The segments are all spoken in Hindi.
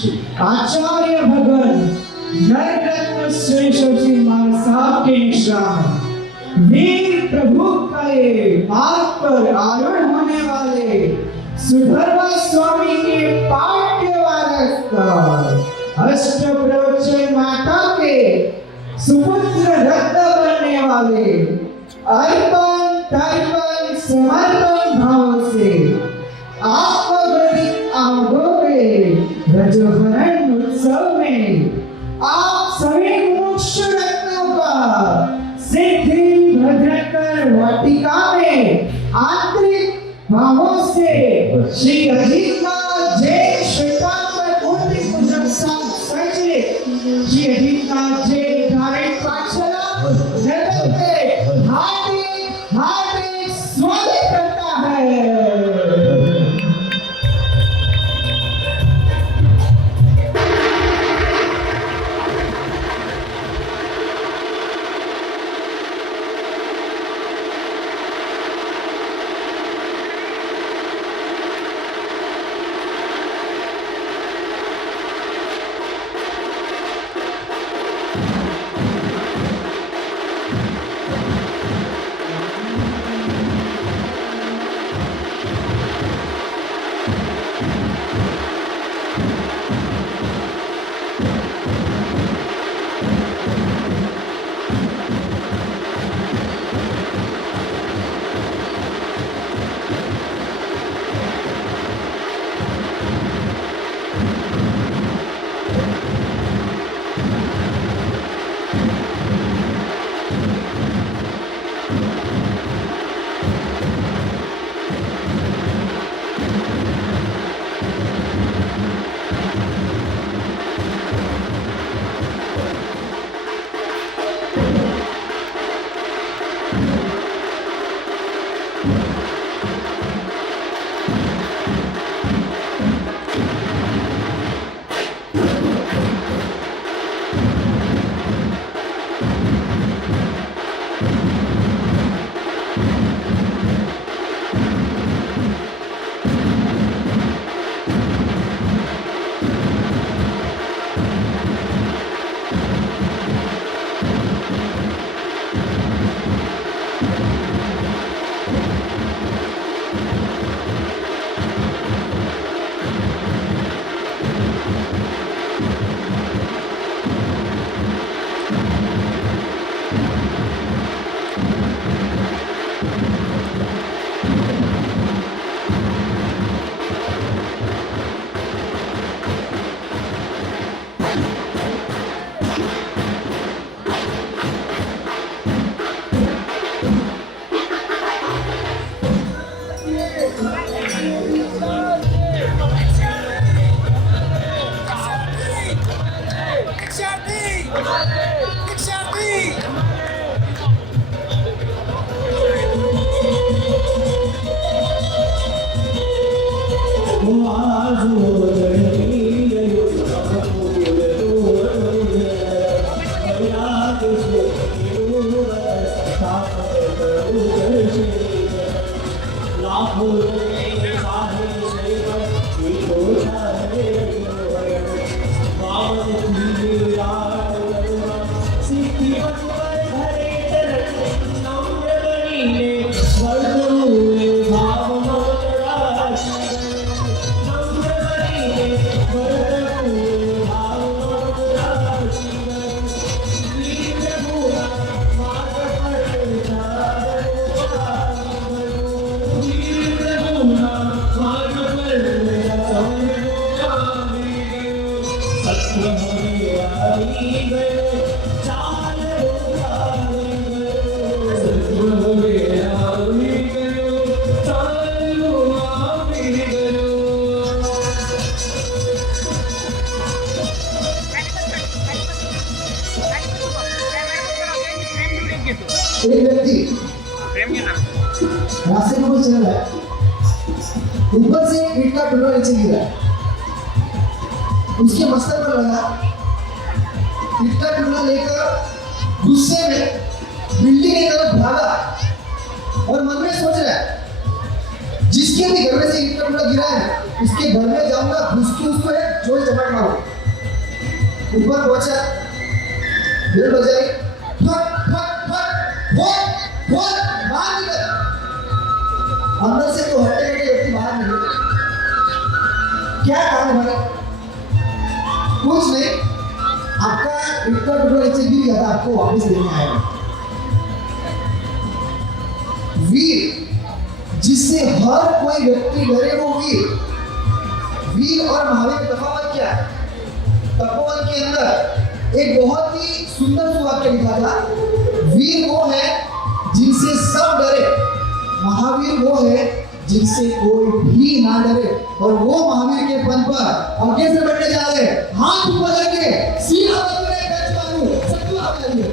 आचार्य भगवान नररत्न श्रेष्ठ जी महाराज साहब के निशान वीर प्रभु का ये मार्ग पर आरूढ़ होने वाले सुधर्मा स्वामी के पाठ के वारस अष्टप्रवचन माता के सुपुत्र रत्न बनने वाले अर्पण तर्पण समर्पण भाव से आत्मगणित आगोगे रजोहरण उत्सव में आप सभी मोक्ष रत्नों का सिद्धि भद्रकर वाटिका में आंतरिक भावों से श्री अजीतनाथ जैन श्वेतांबर मूर्ति पूजक संचित श्री अजीतनाथ जैन धार्मिक पाठशाला जगत में हार्दिक हार्दिक स्वागत करता है। एक व्यक्ति रास्ते में चल रहा है, ऊपर से एक ईंट का टुकड़ा नीचे गिरा, उसके मस्तक पर लगा, ईंट का टुकड़ा लेकर गुस्से में बिल्डिंग की तरफ भागा और मन में सोच रहा है जिसके भी घर में से ईट का टुकड़ा गिरा है, उसके घर में जाऊंगा, घुस के उसको एक जोर चपट मारूं। ऊपर पहुंचा, बेल बजाई, फट फट फट, बोल बाहर निकल। अंदर से तो हटे हटे व्यक्ति बाहर निकले। क्या काम है भाई? कुछ नहीं, आपका ईट का टुकड़ा नीचे गिर गया था, आपको वापस लेने आया। वीर जिससे हर कोई व्यक्ति डरे, वो वीर और महावीर का तफावत क्या है? तपोवन के अंदर एक बहुत ही सुंदर सा वाक्य लिखा था, वीर वो है जिनसे सब डरे, महावीर वो है जिनसे कोई भी ना डरे। और वो महावीर के पद पर आगे से बढ़ने जा रहे हैं, हाथ ऊपर करके सीधा बदले गज मारूं, सबको आप करिए।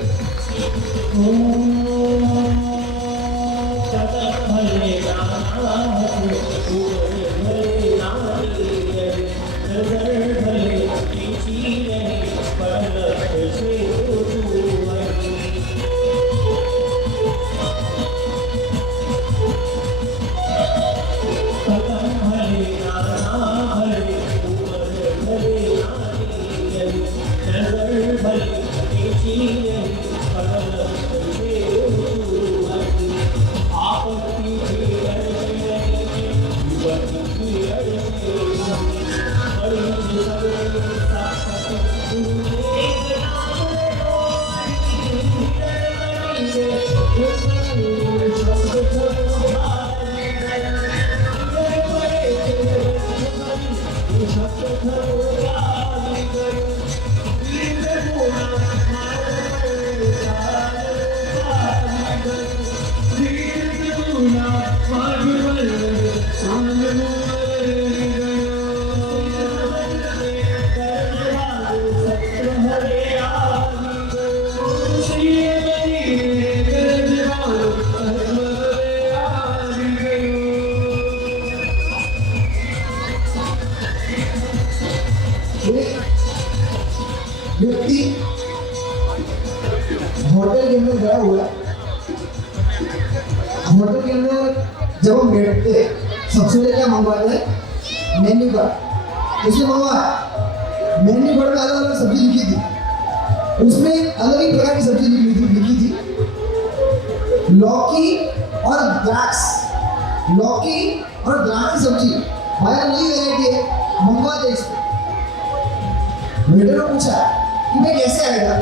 व्यक्ति होटल के अंदर गया हुआ है। होटल के अंदर जब हम बैठते हैं, सबसे पहले क्या मंगवाते हैं? Menu card. उसने मंगवाया, मेन्यू कार्ड में अलग अलग सब्जी लिखी थी, उसमें अलग ही प्रकार की सब्जी लिखी थी, लौकी और द्राक्ष, लौकी और द्राक्ष की सब्जी। भाई नई वैरायटी है, मंगवा दे इसको। वेटर ने पूछा कि मैं कैसे आएगा?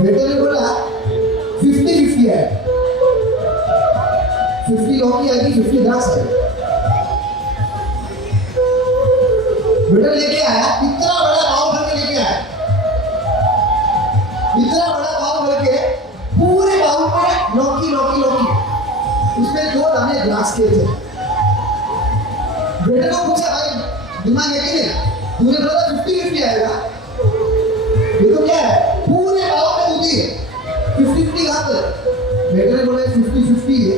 वेटर ने बोला 50-50 है, 50 लौकी आएगी, 50 द्राक्ष आएगी। वेटर लेके आया, इतना बड़ा पाव भर के लेके आया, इतना बड़ा पाव भर के, पूरे पाव में लौकी लौकी लौकी, उसमें 2 दाने द्राक्ष के थे। वेटर को पूछा, भाई दिमाग है कि नहीं? तूने बोला 50-50 आएगा, ये तो क्या है? पूरे पाव में दूधी है, 50-50 कहाँ पे? वेटर ने बोला 50-50 है,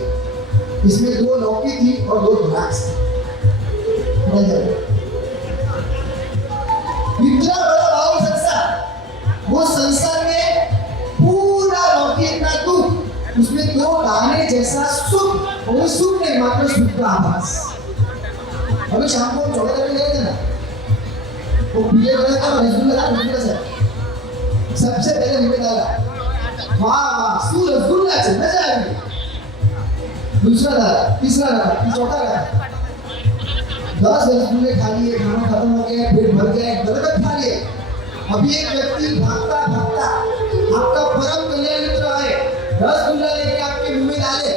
इसमें 2 लौकी थी और 2 द्राक्ष थी। इतना बड़ा पाव संसार, वो संसार में पूरा लौकी इतना दूध, उसमें 2 दाने जैसा सुख, वो सुख नहीं मात्र सुख का आभास। अभी शाम को चौड़े करने गए थे ना, वो पीले कलर का रसगुल्ला से सबसे पहले मुझे डाला, वाह वाह सू रसगुल्ला से मजा आएगी। दूसरा डाला, तीसरा डाला, चौथा डाला, 10 रसगुल्ले खा लिए, खाना खत्म हो गया, पेट भर गया, बरकत खा लिए। अभी एक व्यक्ति भागता भागता आपका परम कल्याण मित्र आए, रसगुल्ला लेके आपके मुंह में डाले,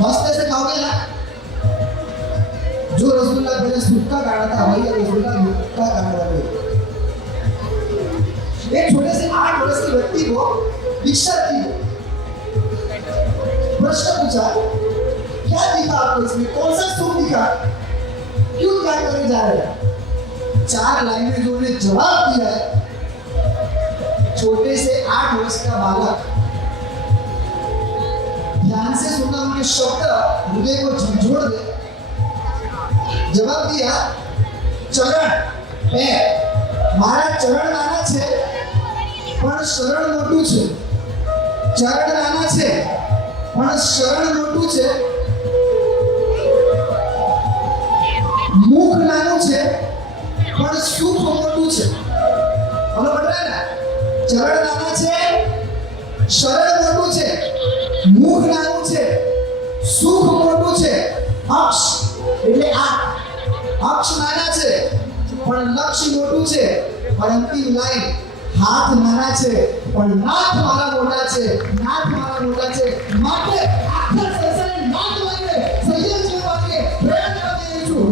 हंसते से खाओगे ना? जो रसगुल्ला पहले सूखा खाना था, वही रसगुल्ला मीठा खाना था। एक छोटे से 8 वर्ष के व्यक्ति को दीक्षा दी, प्रश्न पूछा, क्या दिखा आपको इसमें? कौन सा सुख दिखा? क्यों क्या करने जा रहे हैं? 4 लाइनें जो उन्हें जवाब दिया है, छोटे से 8 वर्ष का बालक ध्यान से सुनना, उनके शब्द हृदय को झंझोड़ दे। जवाब दिया, चरण पैर, मारा चरण नाना छे पण शरण मोटું છે, ચરણ નાના છે પણ શરણ મોટું છે। શરણ મોટું છે, મુખ નાનું છે, સુખ મોટું છે, અક્ષ એટલે અક્ષ નાના છે પણ લક્ષ્ય મોટું છે, પણ અંતિમ લાઈન હાથ નાના છે પણ નાથ મારા મોટા છે, નાથ મારા મોટા છે, માટે આખા સંસારને નાથ માનીને સંયમ જીવવાની પ્રેરણા દઉં છું.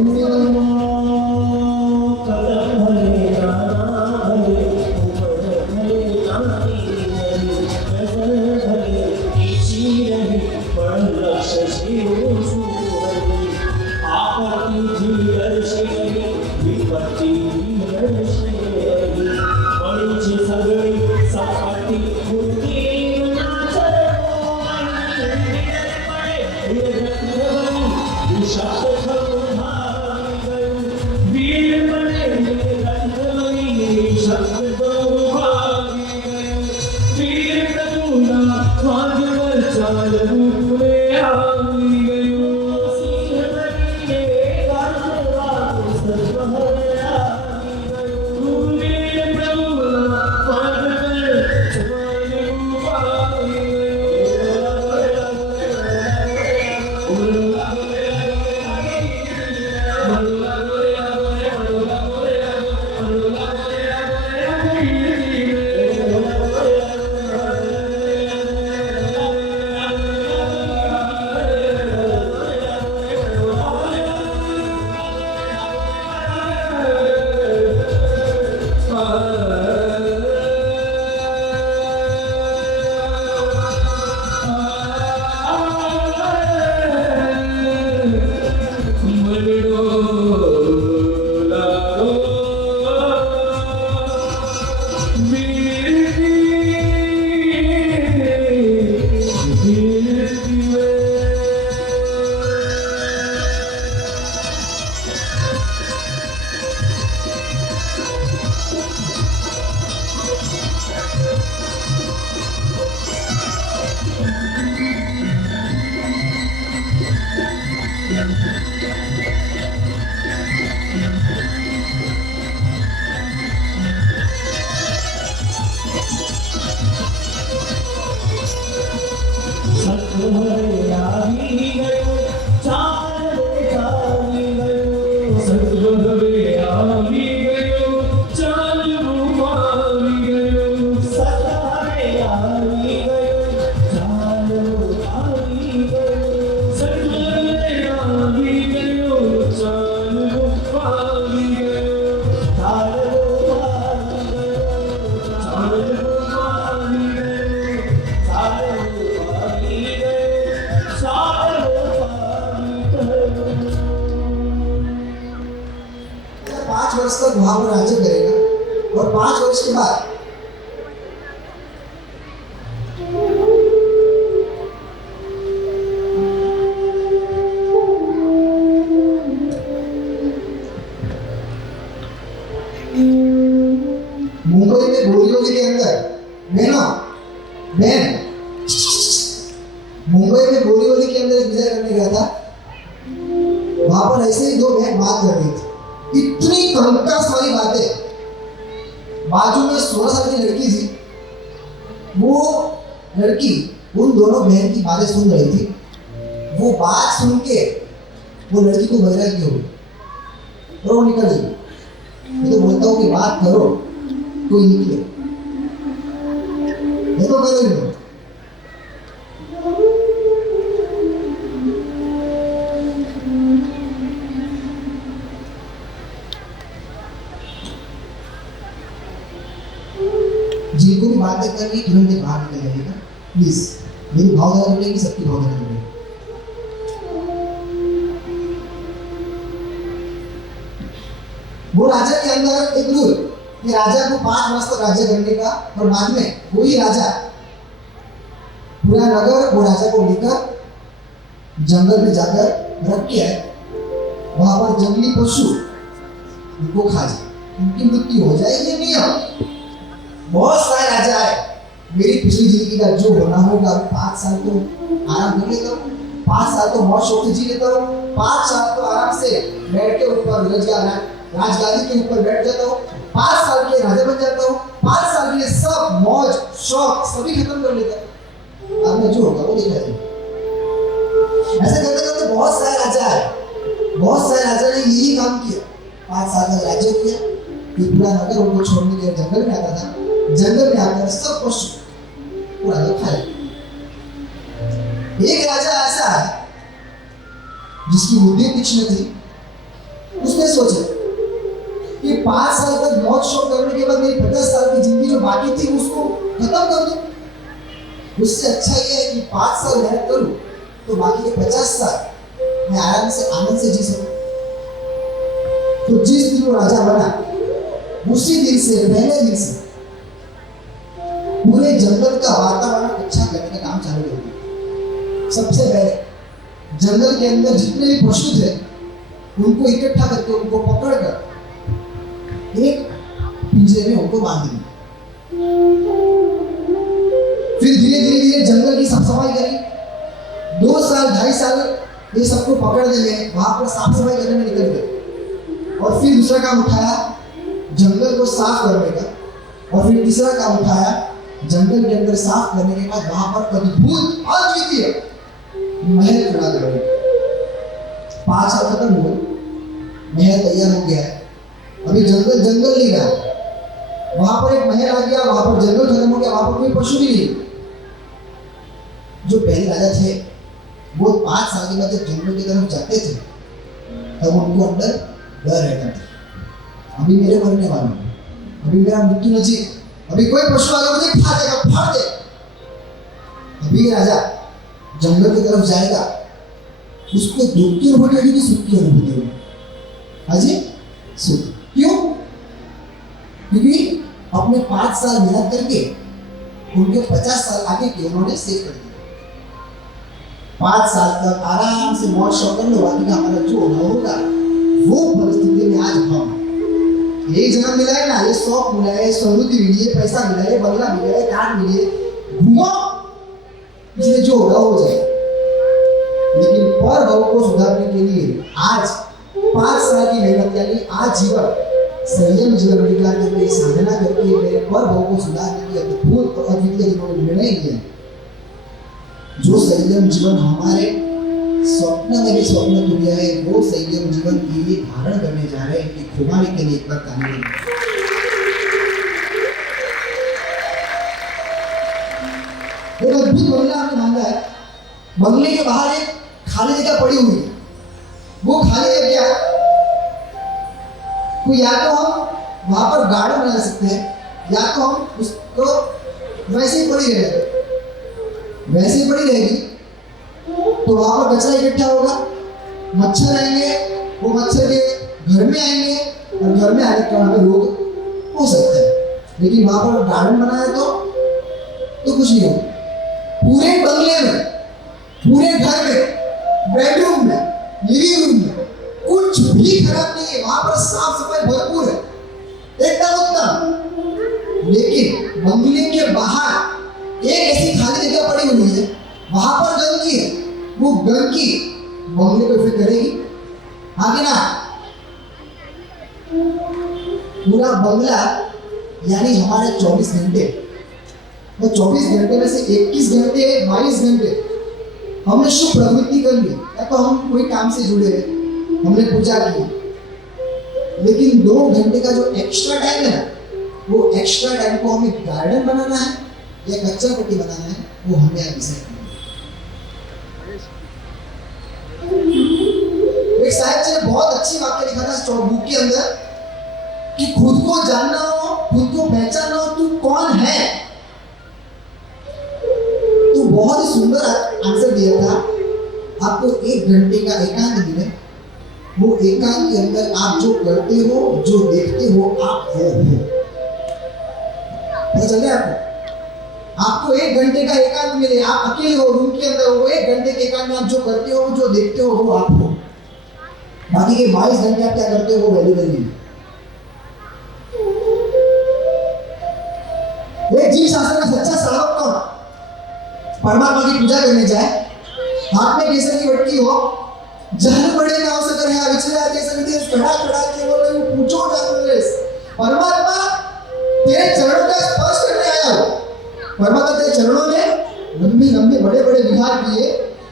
तक वहां पर राज्य करेगा और 5 वर्ष के बाद मुंबई में बोरीवली के अंदर बहन मुंबई में बोरीवली के अंदर विजय करने गया था। वहां पर ऐसे ही 2 बहन बात कर रही थी, इतनी कंकास वाली बातें। बाजू में 16 साल की लड़की थी, वो लड़की उन दोनों बहन की बातें सुन रही थी। वो बात सुन के वो लड़की को वैराग्य हो गई और वो निकल गई। मैं तो बोलता हूँ कि बात करो कोई निकले, मैं तो करो ही नहीं। जिनको भी बातें करनी तुरंत बाहर निकल जाइएगा प्लीज। मेरी भावना जुड़ेगी, सबकी भावना जुड़ेगी। वो राजा के अंदर एक रूल कि राजा को 5 वर्ष तक राज्य करने का, और बाद में वही राजा पूरा नगर वो राजा को लेकर जंगल में जाकर रख के आए। वहां पर जंगली पशु उनको खा जाए, उनकी मृत्यु हो जाए, ये नियम। बहुत सारे राजा है, मेरी पिछली जिंदगी का जो होना होगा 5 साल तो आराम कर लेता हूँ, 5 साल तो बहुत शौक से जी लेता हूँ, 5 साल तो आराम से बैठ के ऊपर राजगादी के ऊपर बैठ जाता हूँ, 5 साल के लिए राजा बन जाता हूँ, 5 साल के लिए सब मौज शौक सभी खत्म कर लेता हूँ। आपने जो होगा वो देखा जाएगा। ऐसे करते करते बहुत सारे राजा आए, बहुत सारे राजा ने यही काम किया। 5 साल तक राज्य किया, फिर पूरा नगर उनको छोड़ने के लिए जंगल में आता था। जंगल में आकर सब पशु पूरा खा लिया। एक राजा ऐसा है जिसकी बुद्धि तीक्ष्ण थी। उसने सोचा कि 5 साल तक मौज शौक करने के बाद मेरी 50 साल की जिंदगी जो बाकी थी उसको खत्म कर दूं। उससे अच्छा ये है कि 5 साल मेहनत करूं तो बाकी के 50 साल मैं आराम से आनंद से जी सकूं। तो जिस दिन वो राजा बना उसी दिन से, पहले दिन से पूरे जंगल का वातावरण अच्छा करने का काम चालू कर दिया। सबसे पहले जंगल के अंदर जितने भी पशु थे उनको इकट्ठा करके उनको पकड़कर एक पिंजरे में उनको बांध दिया। फिर धीरे धीरे धीरे जंगल की साफ सफाई करी। 2 साल 2.5 साल ये सबको पकड़ने में, वहां पर साफ सफाई करने में निकल गए। और फिर दूसरा काम उठाया जंगल को साफ करने का। और फिर तीसरा काम उठाया जंगल के अंदर साफ करने के बाद वहां पर अद्भुत अद्वितीय महल खड़ा करने। 5 साल खत्म हुए, महल तैयार हो गया है। अभी जंगल जंगल नहीं रहा, वहां पर एक महल आ गया, वहां पर जंगल खत्म हो गया, वहां पर कोई पशु भी नहीं। जो पहले राजा थे वो 5 साल के बाद जब जंगल की तरफ जाते थे तब उनको अंदर डर रहता था, अभी मेरे मरने वाला हूं, अभी मेरा मृत्यु नजीक, अभी कोई पशु आगे मुझे खा जाएगा, फाड़ दे। अभी राजा जंगल की तरफ जाएगा, उसको दुख की अनुभूति होगी कि सुख की अनुभूति होगी? हाजी सुख। क्यों? क्योंकि अपने 5 साल मेहनत करके उनके 50 साल आगे के उन्होंने सेव कर दिया। 5 साल तक आराम से मौज शौक कर लो, बाकी का हमारा जो होगा वो परिस्थिति में आज हम एक जन्म मिला है ना, ये शौक मिला है, समृद्धि मिली है, पैसा मिला है, बंगला मिला है, कार मिली है, घूमो, इसलिए जो होगा हो जाएगा। लेकिन पर भाव को सुधारने के लिए आज 5 साल की मेहनत यानी आजीवन संयम जीवन विकार करके साधना करके मेरे पर भाव को सुधारने की अद्भुत और अद्वितीय जिन्होंने निर्णय लिया। जो संयम जीवन हमारे स्वप्न में भी स्वप्न दुनिया है, वो संयम जीवन के लिए धारण करने जा रहे हैं। इनकी खुमारी के लिए एक बार ताली बजाएं। एक अद्भुत बंगला हमने मांगा है। बंगले के बाहर एक खाली जगह पड़ी हुई है। वो खाली जगह को या तो हम वहां पर गार्डन बना सकते हैं, या तो हम उसको वैसे ही पड़ी रहेगी। वैसे ही पड़ी रहेगी तो वहां पर कचरा इकट्ठा होगा, मच्छर आएंगे, वो मच्छर के घर में आएंगे और घर में आने के कारण हमें रोग हो सकता है। लेकिन वहां पर गार्डन बनाया तो कुछ नहीं होगा। पूरे बंगले में, पूरे घर में, बेडरूम में, लिविंग रूम में कुछ भी खराब नहीं है, वहां पर साफ सफाई भरपूर है, एकदम उत्तम। लेकिन बंगले के बाहर एक ऐसी खाली जगह पड़ी हुई है, वहां पर गंदगी है। वो गंदगी बंगले को इफेक्ट करेगी आगे ना। पूरा बंगला यानी हमारे 24 घंटे, तो 24 घंटे में से 21 घंटे 22 घंटे हमने शुभ प्रवृत्ति कर ली, या तो हम कोई काम से जुड़े, हमने पूजा की। लेकिन 2 घंटे का जो एक्स्ट्रा टाइम है ना, वो एक्स्ट्रा टाइम को हमें गार्डन बनाना है या कच्चा पट्टी बनाना है, वो हमें डिसाइड करना है। एक साहिब जी ने बहुत अच्छी वाक्य लिखा था बुक के अंदर कि खुद को जानना हो, खुद को पहचानना हो, तू कौन है। तो बहुत ही सुंदर आंसर दिया था। आपको 1 घंटे का एकांत मिले, वो एकांत के अंदर आप जो करते हो, जो देखते हो, आप वो हो। पता चल गया आपको 1 घंटे का एकांत मिले, आप अकेले हो रूम के अंदर, वो 1 घंटे के एकांत में आप जो करते हो, जो देखते हो, वो आप हो। बाकी के 22 घंटे आप क्या करते हो वो वैल्यूबल नहीं। एक जीव शास्त्र का सच्चा श्रावक कौन? परमात्मा की पूजा करने जाए, हाथ में केसर की वटकी हो, जहन बड़े ना हो सकर है विचला केसर देश खड़ा खड़ा के बोले वो पूछो जानो देश। परमात्मा तेरे चरणों का स्पर्श करने आया हो, परमात्मा तेरे चरणों में लंबी बड़े बड़े विहार किए,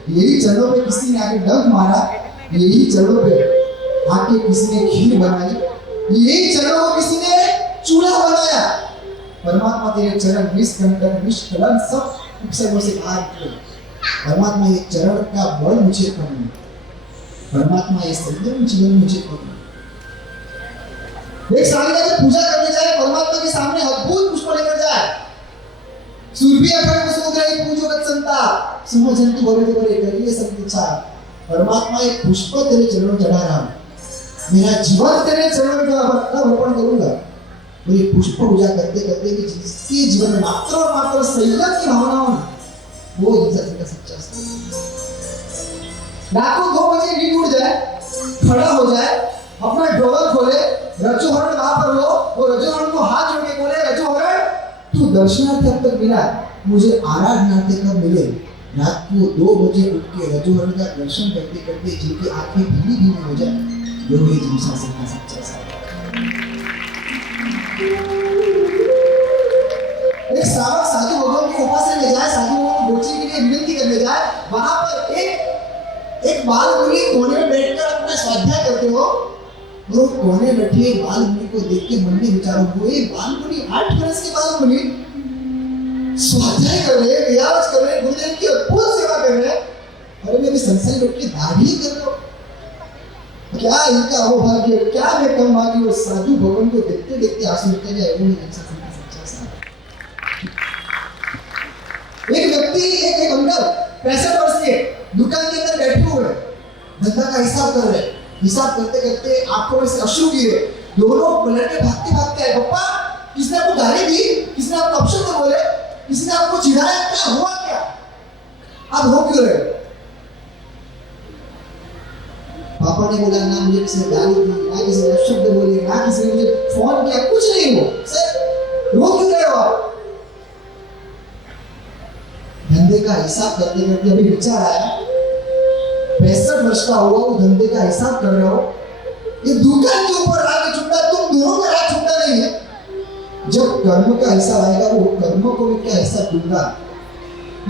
यही चरणों पे किसी ने आके डंक मारा, यही चरणों पे आके किसी ने खीर बनाई, यही चरणों को किसी ने चूल्हा बनाया। परमात्मा तेरे चरण निष्कंटक निष्कलंक सब उपसर्गों से बाहर निकले। परमात्मा ये चरण का बल मुझे करना, परमात्मा ये संयम जीवन मुझे करना। एक साधक जब पूजा करने जाए, परमात्मा के सामने अद्भुत पुष्प लेकर जाए। सूर्य अखंड समुद्राई पूजो गच्छन्ता समझंतु भवेते बरे करिए सब इच्छा। परमात्मा एक पुष्प तेरे चरणों में चढ़ा रहा हूं, मेरा जीवन तेरे चरणों में अर्पण करूंगा। और ये पुष्प पूजा करते करते कि जिसके जीवन में मात्र और मात्र संयम की भावना हो, वो इंसान का सच्चा रात को 2 बजे नींद उड़ जाए, खड़ा हो जाए, अपना ड्रॉवर खोले, रजोहरण वहां पर हो, और रजोहरण को हाथ जोड़ के बोले, रजोहरण तू दर्शनार्थ अब तक मिला, मुझे आराधनार्थ कब मिले। रात को 2 बजे उठ के रजोहरण का दर्शन करते करते जिनकी आंखें धीमी धीमी हो जाए, वो ही जिनशासन का सच्चा साधक। एक श्रावक साधु भगवान की उपासना में जाए, साधु भगवान को गोची के लिए विनती करने जाए, वहां पर एक बाल मुनि कोने में बैठकर अपना स्वाध्याय करते हो, और कोने बैठे बाल मुनि को देख के मन में विचारों हुए, बाल मुनि 8 वर्ष के बाल मुनि स्वाध्याय कर रहे हैं, व्यायाम कर रहे हैं, गुरुदेव की अद्भुत सेवा कर रहे हैं, अरे मैं भी संसार बैठ के दाढ़ी कर रहा हूं। क्या इनका अहोभाग्य, क्या मैं कम भागी। और साधु भगवान को देखते देखते आंसू निकल जाए, वो नहीं सच्चा एक व्यक्ति एक अंकल 65 वर्ष के दुकान के अंदर बैठे हुए धंधा का हिसाब कर रहे, हिसाब करते करते आंखों में से अश्रु गिरे, दोनों लड़के भागते भागते आए, पापा किसने आपको गाली दी, किसने आपको अपशब्द बोले, किसने आपको चिढ़ाया, क्या हुआ, क्या आप रो क्यों रहे। पापा ने बोला, ना मुझे किसी ने गाली दी, ना किसी ने अपशब्द बोले, ना किसी ने मुझे फोन किया, कुछ नहीं हो सर, रो क्यों रहे हो आप। धंधे का हिसाब करते करते अभी विचार आया, 65 वर्ष का हुआ, वो धंधे का हिसाब कर रहे हो, ये दुकान के ऊपर राग छूटा, तुम दोनों का राग छूटा नहीं है। जब कर्म का हिसाब आएगा, वो कर्मों को भी क्या हिसाब दूंगा,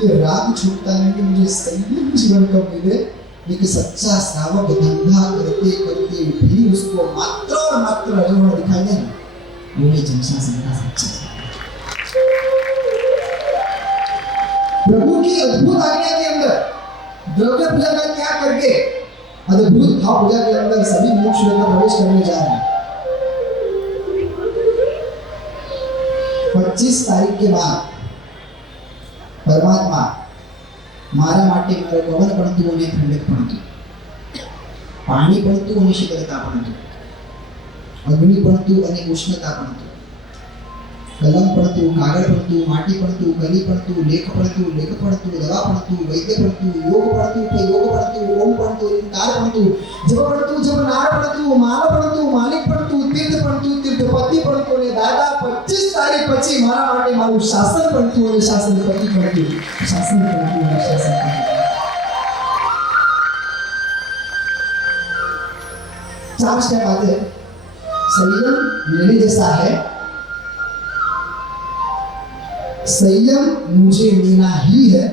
ये राग छूटता नहीं कि मुझे संयम जीवन कब मिले। एक सच्चा श्रावक धंधा करते करते भी उसको मात्र और मात्र रजोगुण दिखाई देना, वो ही जिनशासन का सच्चा। प्रभु की अद्भुत आज्ञा के अंदर द्रव्य पूजा का त्याग करके अद्भुत भाव पूजा के अंदर सभी मोक्ष में प्रवेश करने जा रहे हैं। 25 तारीख के बाद परमात्मा મારા માટે મારો પવન પડતું અને ઠંડક પડતું, પાણી પડતું અને શીતળતા પડતું, અગ્નિ પડતું અને ઉષ્ણતા પડતું, કલમ પડતું, કાગળ પડતું, માટી પડતું, કલી પડતું, લેખ પડતું, દવા પડતું, વૈદ્ય પડતું, योग પડતું, योग પડતું, ઓમ પડતું, ઓમકાર પડતું, જપ પડતું, જપનાર પડતું, માલ પડતું, માલિક પડતું, તીર્થ પડતું, તીર્થપતિ પડતું, અને દાદા 25 તારીખ પછી મારા માટે મારું શાસન પડતું અને શાસનપતિ પડતું, શાસન પડતું અને શાસનપતિ। चार स्टेप आते हैं। संयम मेरे जैसा है, संयम मुझे लेना ही है,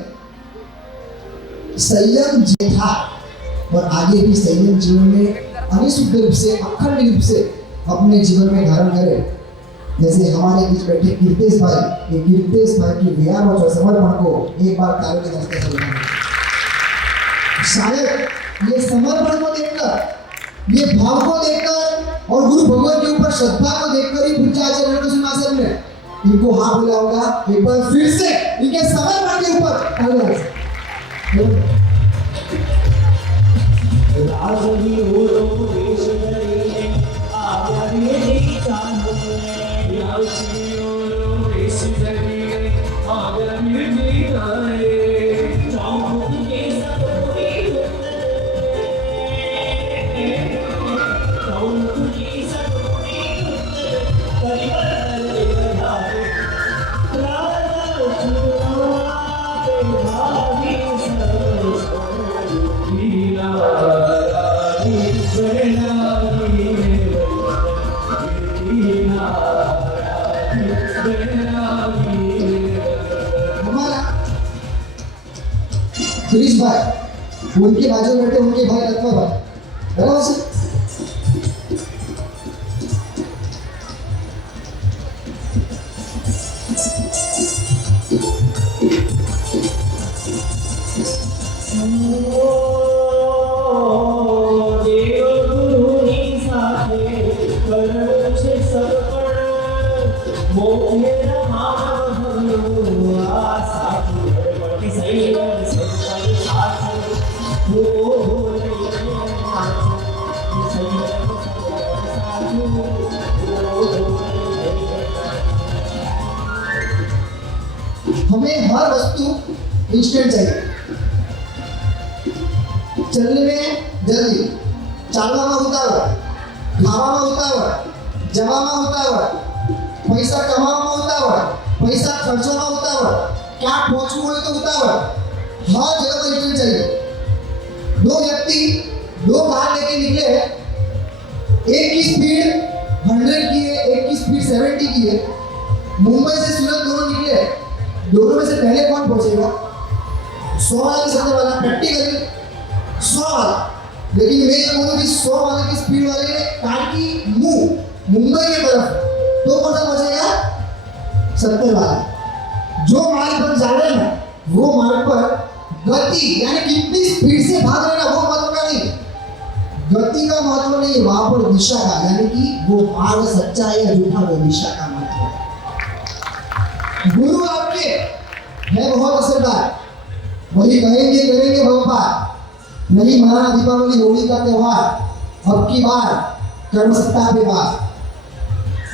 संयम जे था और आगे भी संयम जीवन में अनिशुद्ध रूप से, अखंड रूप से अपने जीवन में धारण करे। जैसे हमारे बीच बैठे कीर्तेश भाई, ये कीर्तेश भाई की व्यायाम और समर्पण को एक बार तालियों के नमस्ते करें। शायद ये समर्पण को देखकर, ये भाव को देखकर और गुरु भगवान के ऊपर श्रद्धा को देखकर ही पूज्य आचार्य ने सिंहासन में इनको हाँ बोला होगा। एक बार फिर से इनके समर्पण के ऊपर क्रिश भाई, उनके बाजू में बैठे उनके भाई रत्वा भाई, बराबर से? हमें हर वस्तु इंस्टेंट चाहिए, चलने में जल्दी, चालવામાં ઉતાવળ, ખાવામાં ઉતાવળ, જવામાં ઉતાવળ, પૈસા કમાવામાં ઉતાવળ, પૈસા ખર્ચવામાં ઉતાવળ, क्या पहुंचવું હોય तो उतावળ, हर जगह पर इंस्टेंट चाहिए। दो व्यक्ति दो कार लेके निकले, एक की स्पीड 100 की है, एक की स्पीड 70 की है, मुंबई से सूरत दोनों निकले, दोनों में से पहले कौन पहुंचेगा? 100 वाला की सबसे वाला प्रैक्टिकली 100 वाला। लेकिन मैं ये बोलूं कि 100 वाले की स्पीड वाले ने कार की मुंबई की तरफ, तो कौन सा पहुंचेगा? 70 वाला। जो मार्ग पर जा रहे हैं वो मार्ग पर गति यानी कितनी स्पीड से भाग रहे हैं वो महत्व का नहीं, गति का महत्व नहीं, वहां पर दिशा का, यानी कि वो मार्ग सच्चा है या झूठा, वो दिशा का महत्व है। गुरु आपके है बहुत असरदार, वही कहेंगे करेंगे भगवान, नहीं माना दीपावली होली का त्योहार, अब की बार कर्म सत्ता पे बार।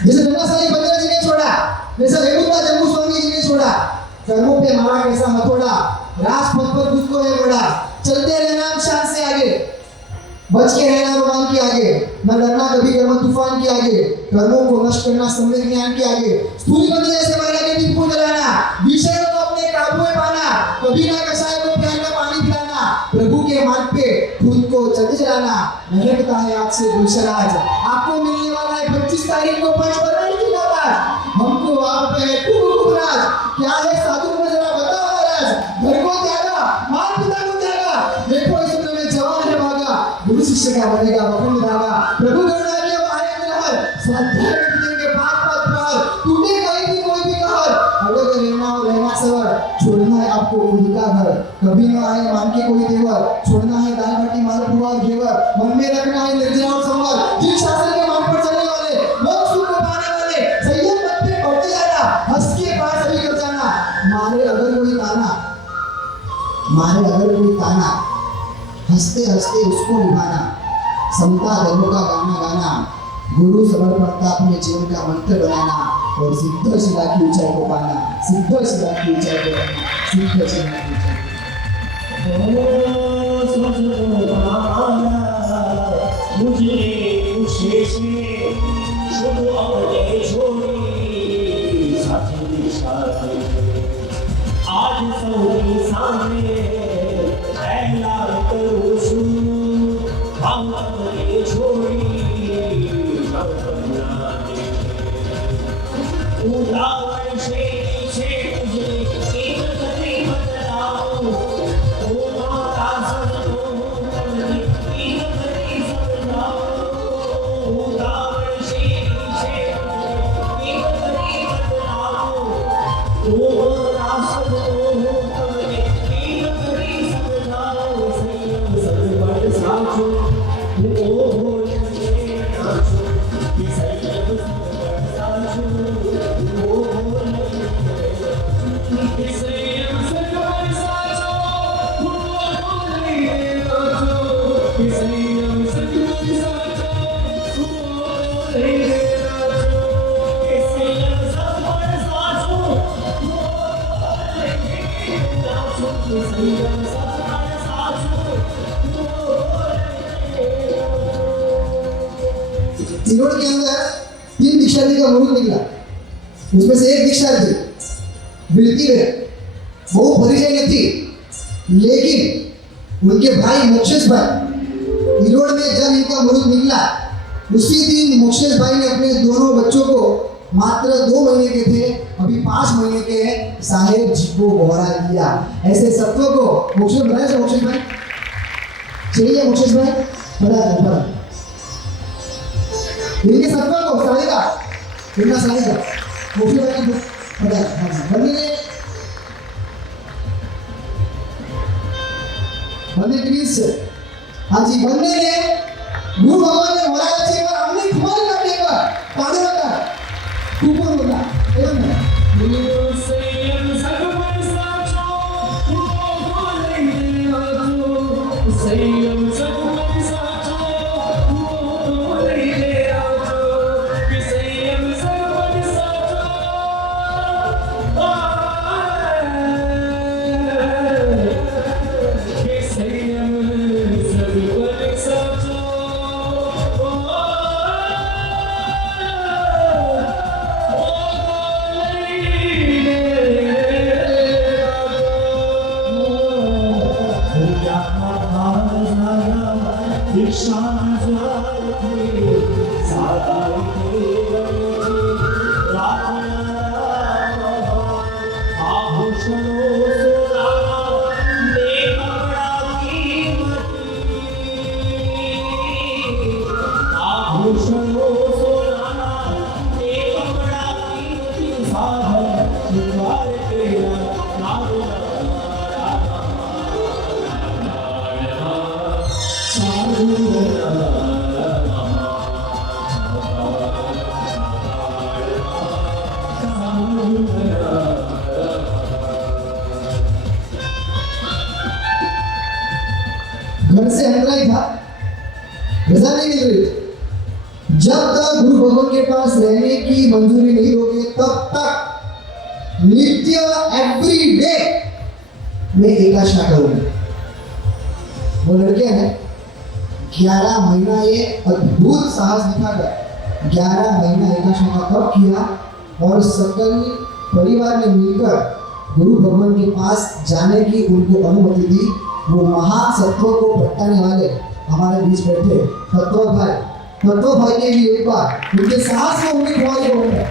जैसे गंगासाई बंदर जी ने छोड़ा, जैसे रेणुका जम्मू स्वामी जी ने छोड़ा, कर्मों पे मारा कैसा हथौड़ा, राजपथ पर खुद को है बड़ा, चलते रहना शान से आगे, बच के रहना भगवान के आगे, न डरना कभी कर्म तूफान के आगे, कर्मों को नष्ट करना सम्यक ज्ञान के आगे, स्थूल बंद जैसे मारा के दीप को जलाना, विषय को अपने काबू में पाना, कभी ना कसाय को प्यार का पानी पिलाना, प्रभु के मार्ग पे खुद को चलते चलाना, महकता है आपसे गुलशराज, आपको मिलने वाला है 25 तारीख को पंचवर्ण की नवाज, हमको आप पे है खूब राज, क्या है साधु को जरा बताओ महाराज, घर को त्यागा, माता पिता को त्यागा, देखो इस समय में जवान है भागा, गुरु शिष्य का बनेगा वकुल धागा, प्रभु करुणा के हमारे अंदर स्वाध्याय में देंगे बात बात पर, टूटे कहीं भी कोई भी कहर, अलग रहना और रहना सवर, छोड़ना है आपको खुद का घर, कभी ना आए मान के कोई देवर, छोड़ना है दाल बाटी मालपुआ और घेवर, मन में रखना है निर्जरा और संवर, जिन शासन के मान पर चलने वाले, मोक्ष को पाने वाले, संयम मत पे बढ़ते जाना, हंस के पास अभी कर जाना, मारे अगर कोई ताना, हंसते हंसते उसको निभाना, समता धर्म का गाना गाना, गुरु समर्पणता अपने जीवन का मंत्र बनाना, और सिद्ध शिला की ऊंचाई को पाना, सिद्ध शिला की ऊंचाई को पाना, सिद्ध शिला की ऊंचाई मुझे पूछे से शुभ अपने छोड़ी साथी साथी आज सबके सामने ऐलान करूं हम अपने छोड़ी उदावर से पीछे मुझे एक कदम बदलाओ, ओ माता सजनो तमने एक कदम समझाओ, उदावर से पीछे मुझे एक कदम बदलाओ, ओ माता सजनो तमने एक कदम समझाओ, संयम सत्संग साचो ओ भोले नाचो, संयम सत्संग साचो तिरोड़ के अंदर 3 दीक्षार्थी का मुहूर्त निकला, उसमें से एक दीक्षार्थी बिल्ती में वो परिचय नहीं थी, लेकिन उनके भाई मोक्षेश भाई तिरोड़ में जब इनका मुहूर्त निकला, उसी दिन मोक्षेश भाई ने अपने दोनों बच्चों को, मात्र 2 महीने के थे, अभी 5 महीने के साहेब जी को बोरा लिया। ऐसे सत्व को मोक्षेश बनाया से मोक्षेश भाई चाहिए मोक्षेश भाई बड़ा इनके सत्व को साहेगा इनका साहेगा मोक्षेश भाई को बड़ा बंदे प्लीज हाँ जी बंदे ने गुरु भगवान ने बोलाया છે पर हमने खोल कर देगा पाने वाला ऊपर होगा एवं संयम सगमन साचो संयम सगमन साचो संयम सगमन साचो घर से अंदर ही था रजा नहीं मिल रही जब तक गुरु भगवान के पास रहने की मंजूरी नहीं दोगे तब तक नित्य एवरी डे मैं एकाशना करूंगा। वो लड़के हैं 11 महीना ये अद्भुत साहस दिखाकर 11 महीना एकाशना का तप किया और सकल परिवार ने मिलकर गुरु भगवान के पास जाने की उनको अनुमति दी। वो महान सत्वों को भटकाने वाले हमारे बीच बैठे तत्व भाई के लिए एक बार उनके साहस को उनकी खुआई होगा।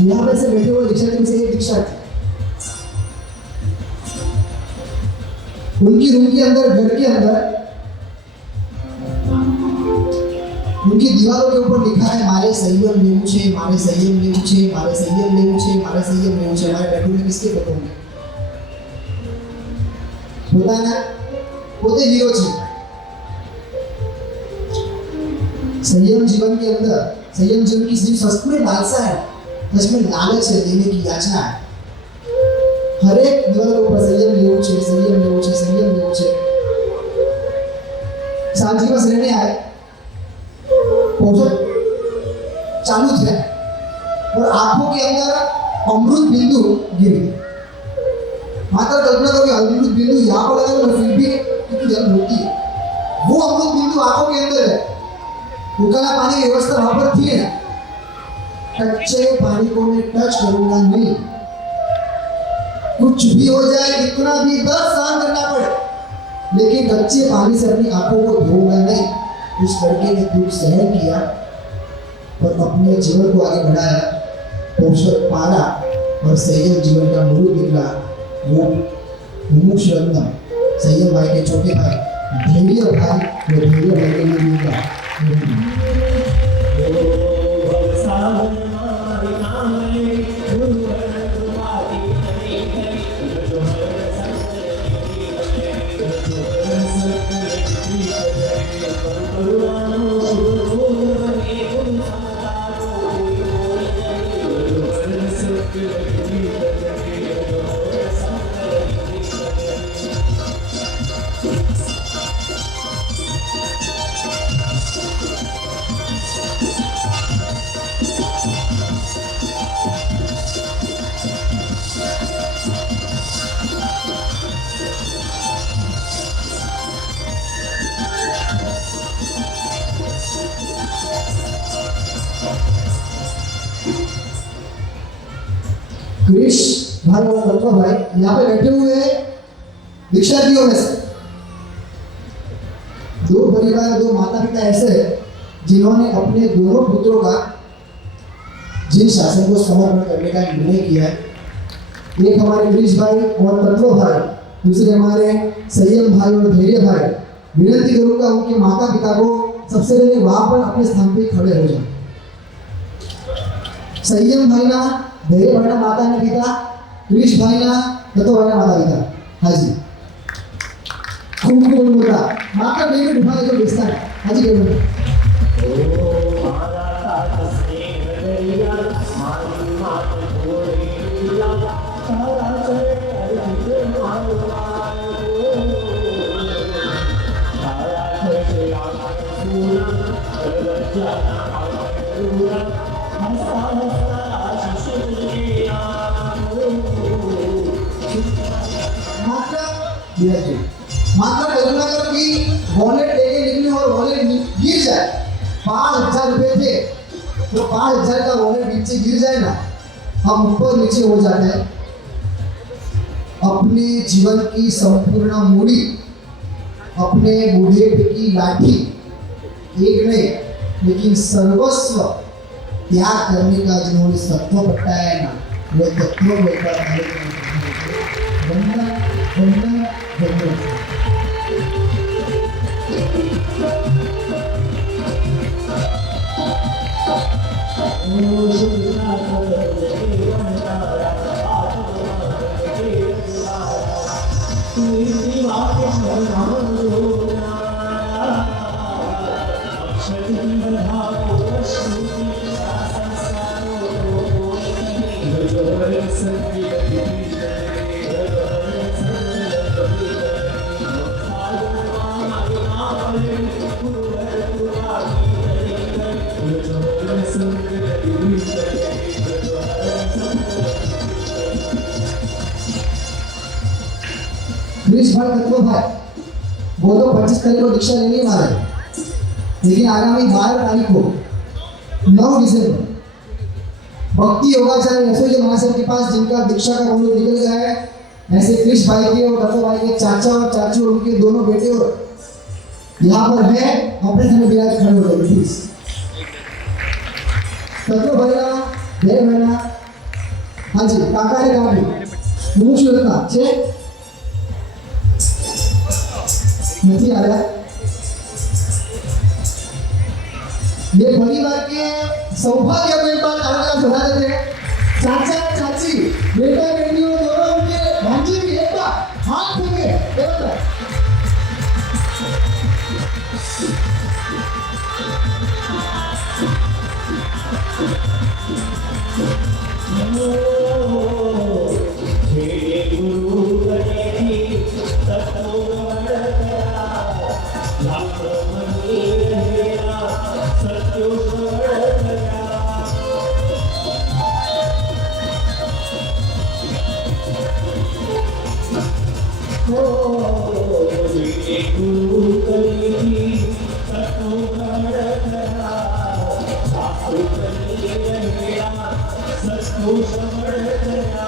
यहाँ पे से बैठे हुए दीक्षा में से एक दीक्षा थी। उनकी रूम के अंदर घर के अंदर उनकी दीवारों के ऊपर लिखा है मारे संयम लेવું છે मारे संयम लेવું છે मारे संयम लेવું છે मारे संयम लेવું છે। हमारे बेडरूम में किसके फोटो होंगे પોતાના પોતે હીરો છે. संयम जीवन के अंदर, संयम जीवन की सिर्फ सच में लालसा है, सच में लालच है, देने की याचना है. हर एक दिवाल के ऊपर संयम लेવું છે, संयम लेવું છે, संयम लेવું છે. साल દિવસ रहने आए पोषण चालू थे और आंखों के अंदर अमृत बिंदु गिरी. मात्र कल्पना करो कि अमृत बिंदु यहाँ पर लगा तो फिर भी कितनी जल्द होती है. वो अमृत बिंदु आंखों के अंदर है. उकाला पानी की व्यवस्था वहां पर थी ना. कच्चे पानी को मैं टच करूंगा नहीं. कुछ भी हो जाए, कितना भी दर्द सहन करना पड़े, लेकिन कच्चे पानी से अपनी आंखों को धोऊंगा नहीं. उस लड़के ने दुख सहन किया और अपने जीवन को आगे बढ़ाया, पोषण पाला और संयम जीवन का मुरुद निकला. वो मुमुक्ष रत्न संयम भाई के छोटे भाई धैर्य भाई, वो धैर्य भाई के लिए मिला. क्रिश भाई और कल्पा भाई यहाँ पे बैठे हुए हैं दीक्षार्थियों में से. दो परिवार, दो माता पिता ऐसे हैं जिन्होंने अपने दोनों पुत्रों का जिन शासन को समर्पण करने का निर्णय किया है. एक हमारे क्रिश भाई और तत्व भाई, दूसरे हमारे संयम भाई और धैर्य भाई. विनती करूंगा उनके माता पिता को सबसे पहले वहां पर अपने स्थान पे खड़े हो जाए. संयम भाई ना धैर्य भाई ना माता ने पिता, क्रिश भाई ना तत्व भाई ना माता पिता. हाँ जी, खूब खूब बोला माता नहीं में उठा के बेचता है. हाँ जी बोलो. मात्र कल्पना करो कि वॉलेट लेके निकले और वॉलेट गिर जाए. 5,000 रुपए थे तो 5,000 का वॉलेट नीचे गिर जाए ना, हम ऊपर नीचे हो जाते हैं. अपने जीवन की संपूर्ण मूड़ी, अपने बुढ़ेपे की लाठी, एक नहीं लेकिन सर्वस्व त्याग करने का जिन्होंने सत्व पटाया ना, वो तत्व बेटा वंदन वंदन वंदन. क्रिश भाई तत्व भाई वो तो 25 तारीख को दीक्षा लेने वाले हैं, लेकिन आगामी 12 तारीख को 9 दिसंबर भक्ति योगाचार्य रसोई महाशय के पास जिनका दीक्षा का मुहूर्त निकल गया है, ऐसे क्रिश भाई के और तत्व भाई के चाचा और चाची और उनके दोनों बेटे और यहाँ पर है अपने समय विराज खड़े हो गए. प्लीज तत्व भाई ना जय भाई. हाँ जी काका रे काकी मुमुक्ष रत्न છે नहीं आ रहा. ये परिवार के सौभाग्य को एक बार तालियां बजा देते हैं. चाचा चाची बेटा बेटियों दोनों उनके भांजी भी एक बार हाथ फेंके. हे गुरु गणेश तत्वमण करा लाख मनी रहेला सत्योषण करा हे गुरु गणेश तत्वमण करा लाख मनी रहेला सत्योषण करा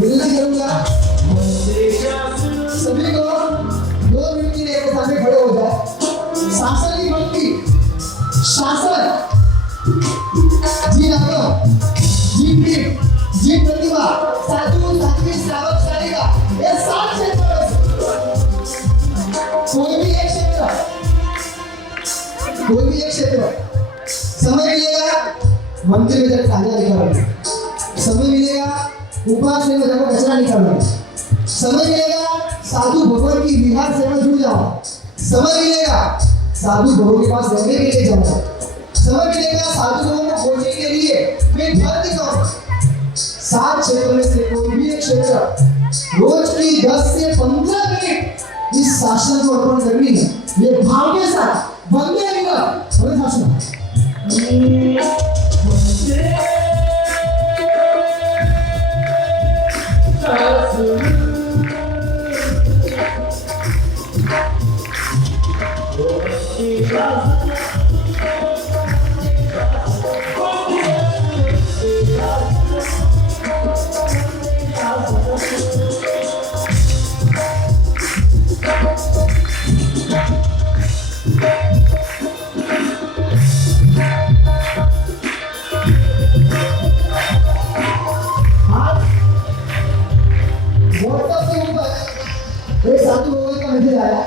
विनती करूंगा सभी को 2 मिनट के लिए एक साथ में खड़े हो जाए। शासन की भक्ति, शासन, जी नागो, जी प्रेम, जी प्रतिभा, साधु साध्वी श्रावक शालिका, ये 7 क्षेत्र कोई भी एक क्षेत्र, कोई भी एक क्षेत्र समय मिलेगा मंदिर में जाकर साझा निकालना, समय मिलेगा उपास में जाकर कचरा निकालना, समय मिलेगा साधु भगवान की विहार सेवा में जुड़ जाओ, समय मिलेगा साधु भगवान के पास रहने के लिए जाओ, समय मिलेगा साधु भगवान को खोजने के लिए मैं घर दिखाऊं। 7 क्षेत्रों में से कोई भी एक क्षेत्र रोज की 10 से 15 मिनट इस शासन को अर्पण करनी है, ये भाव के साथ बंदे आएगा हमें शासन एक साधु भगवान का मैसेज आया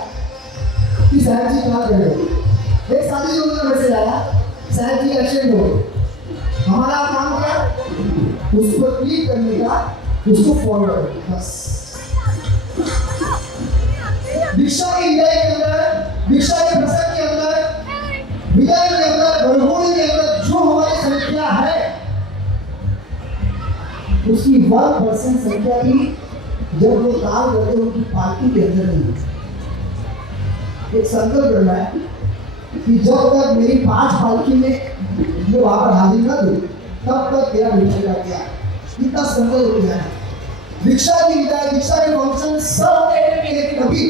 कि साहब जी कहाँ गए। एक साधु भगवान का मैसेज आया साहब जी एक्सीडेंट हो गए। हमारा काम क्या, उसको क्लिक करने का, उसको फॉरवर्ड करना, बस। दीक्षा की विदाई के अंदर, दीक्षा के प्रसंग के अंदर, विदाई के अंदर, बरहोड़ी के अंदर जो हमारी संख्या है उसकी 1% संख्या की जब वो काम करते हैं उनकी पार्टी के अंदर नहीं। एक संकल्प करना है कि जब तक मेरी 5 पालकी में मैं वहां पर हाजिर न दूं तब तक तेरा विषय का क्या, इतना संकल्प हो जाए। दीक्षा की विदाई, दीक्षा के फंक्शन सब के लेकिन अभी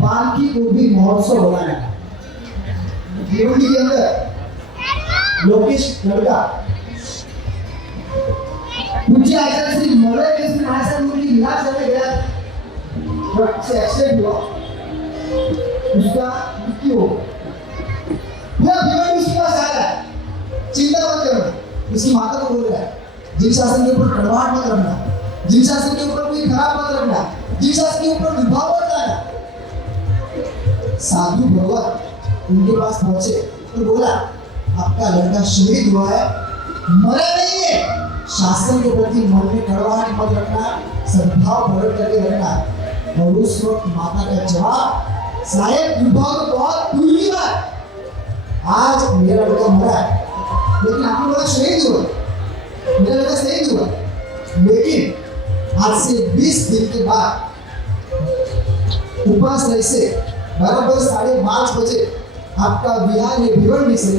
पालकी को भी महोत्सव होना है। भिवंडी के अंदर लोकेश लड़का मुझे आचार्य श्री मलय कृष्ण महाराज मुझे इलाज करने गया, ट्रक से एक्सीडेंट हुआ, उसका मृत्यु हो गया। भिवंडी उसके पास आया, चिंता मत करना, उसकी माता को बोल रहा है जिन शासन के ऊपर कड़वाहट मत रखना, जिन शासन के ऊपर कोई खराब मत रखना, जिन शासन के ऊपर विभाग मत लाना। साधु भगवान उनके पास पहुंचे तो बोला आपका लड़का शहीद हुआ है, मरा नहीं है, शासन के प्रति मन में कड़वाहट मत रखना, सद्भाव प्रकट करके रखना। और उस वक्त माता का जवाब शायद दुर्भाग्य बहुत दूर की बात, आज मेरा लड़का मरा है लेकिन आपने बोला शहीद हुआ, मेरा लड़का शहीद हुआ, लेकिन आज से 20 दिन के बाद उपवास से बराबर 5:30 बजे आपका बिहार में भिवंडी से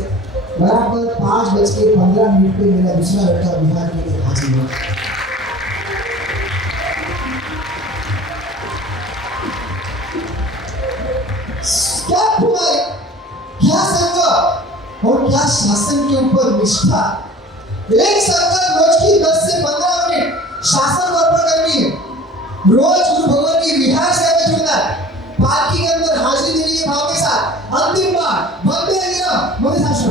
बराबर 5:15 पे मेरा दूसरा लड़का बिहार के लिए हाजिर हुआ। क्या खुदाई, क्या संकल्प और क्या शासन के ऊपर निष्ठा। एक संकल्प रोज की 10 से 15 मिनट शासन को अर्पण करनी है, रोज गुरु भगवान की विहार सेवा में जुड़ना है, पालकी के अंदर हाजिरी देनी है भाव के साथ। अंतिम बार वंदे मातरम, मोदी शासन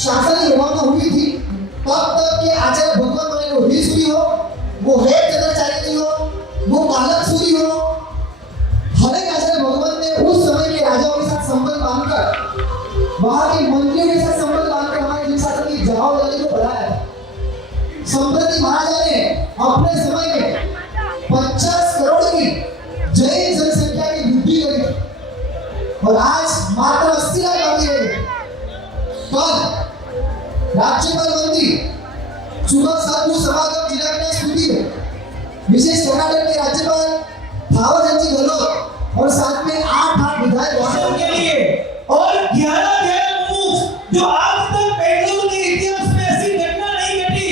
शासन की रवाना हुई थी तब तक कि आचार्य भगवान बने वो हीसुरी हो, वो वेद चंद्राचार्य हो, वो कालक सूरी हो, हर एक आचार्य भगवान ने उस समय के राजाओं के साथ संबंध बांधकर, वहां के मंत्रियों के साथ संबंध बांधकर हमारे देश शासन की जवाबदारी को बढ़ाया है। संप्रति महाराजा ने अपने समय में 50 करोड़ की जैन जनसंख्या की वृद्धि करी और आज मात्र 80 लाख आबादी है। कल राज्यपाल मंत्री सुबह सदगुरु समागम जिला स्तुति में विशेष कर्नाटक के राज्यपाल थावरचंद गहलोत और साथ में 8 विधायक के लिए और 11 मुख जो आज तक बेंगलुरु के इतिहास में ऐसी घटना नहीं घटी,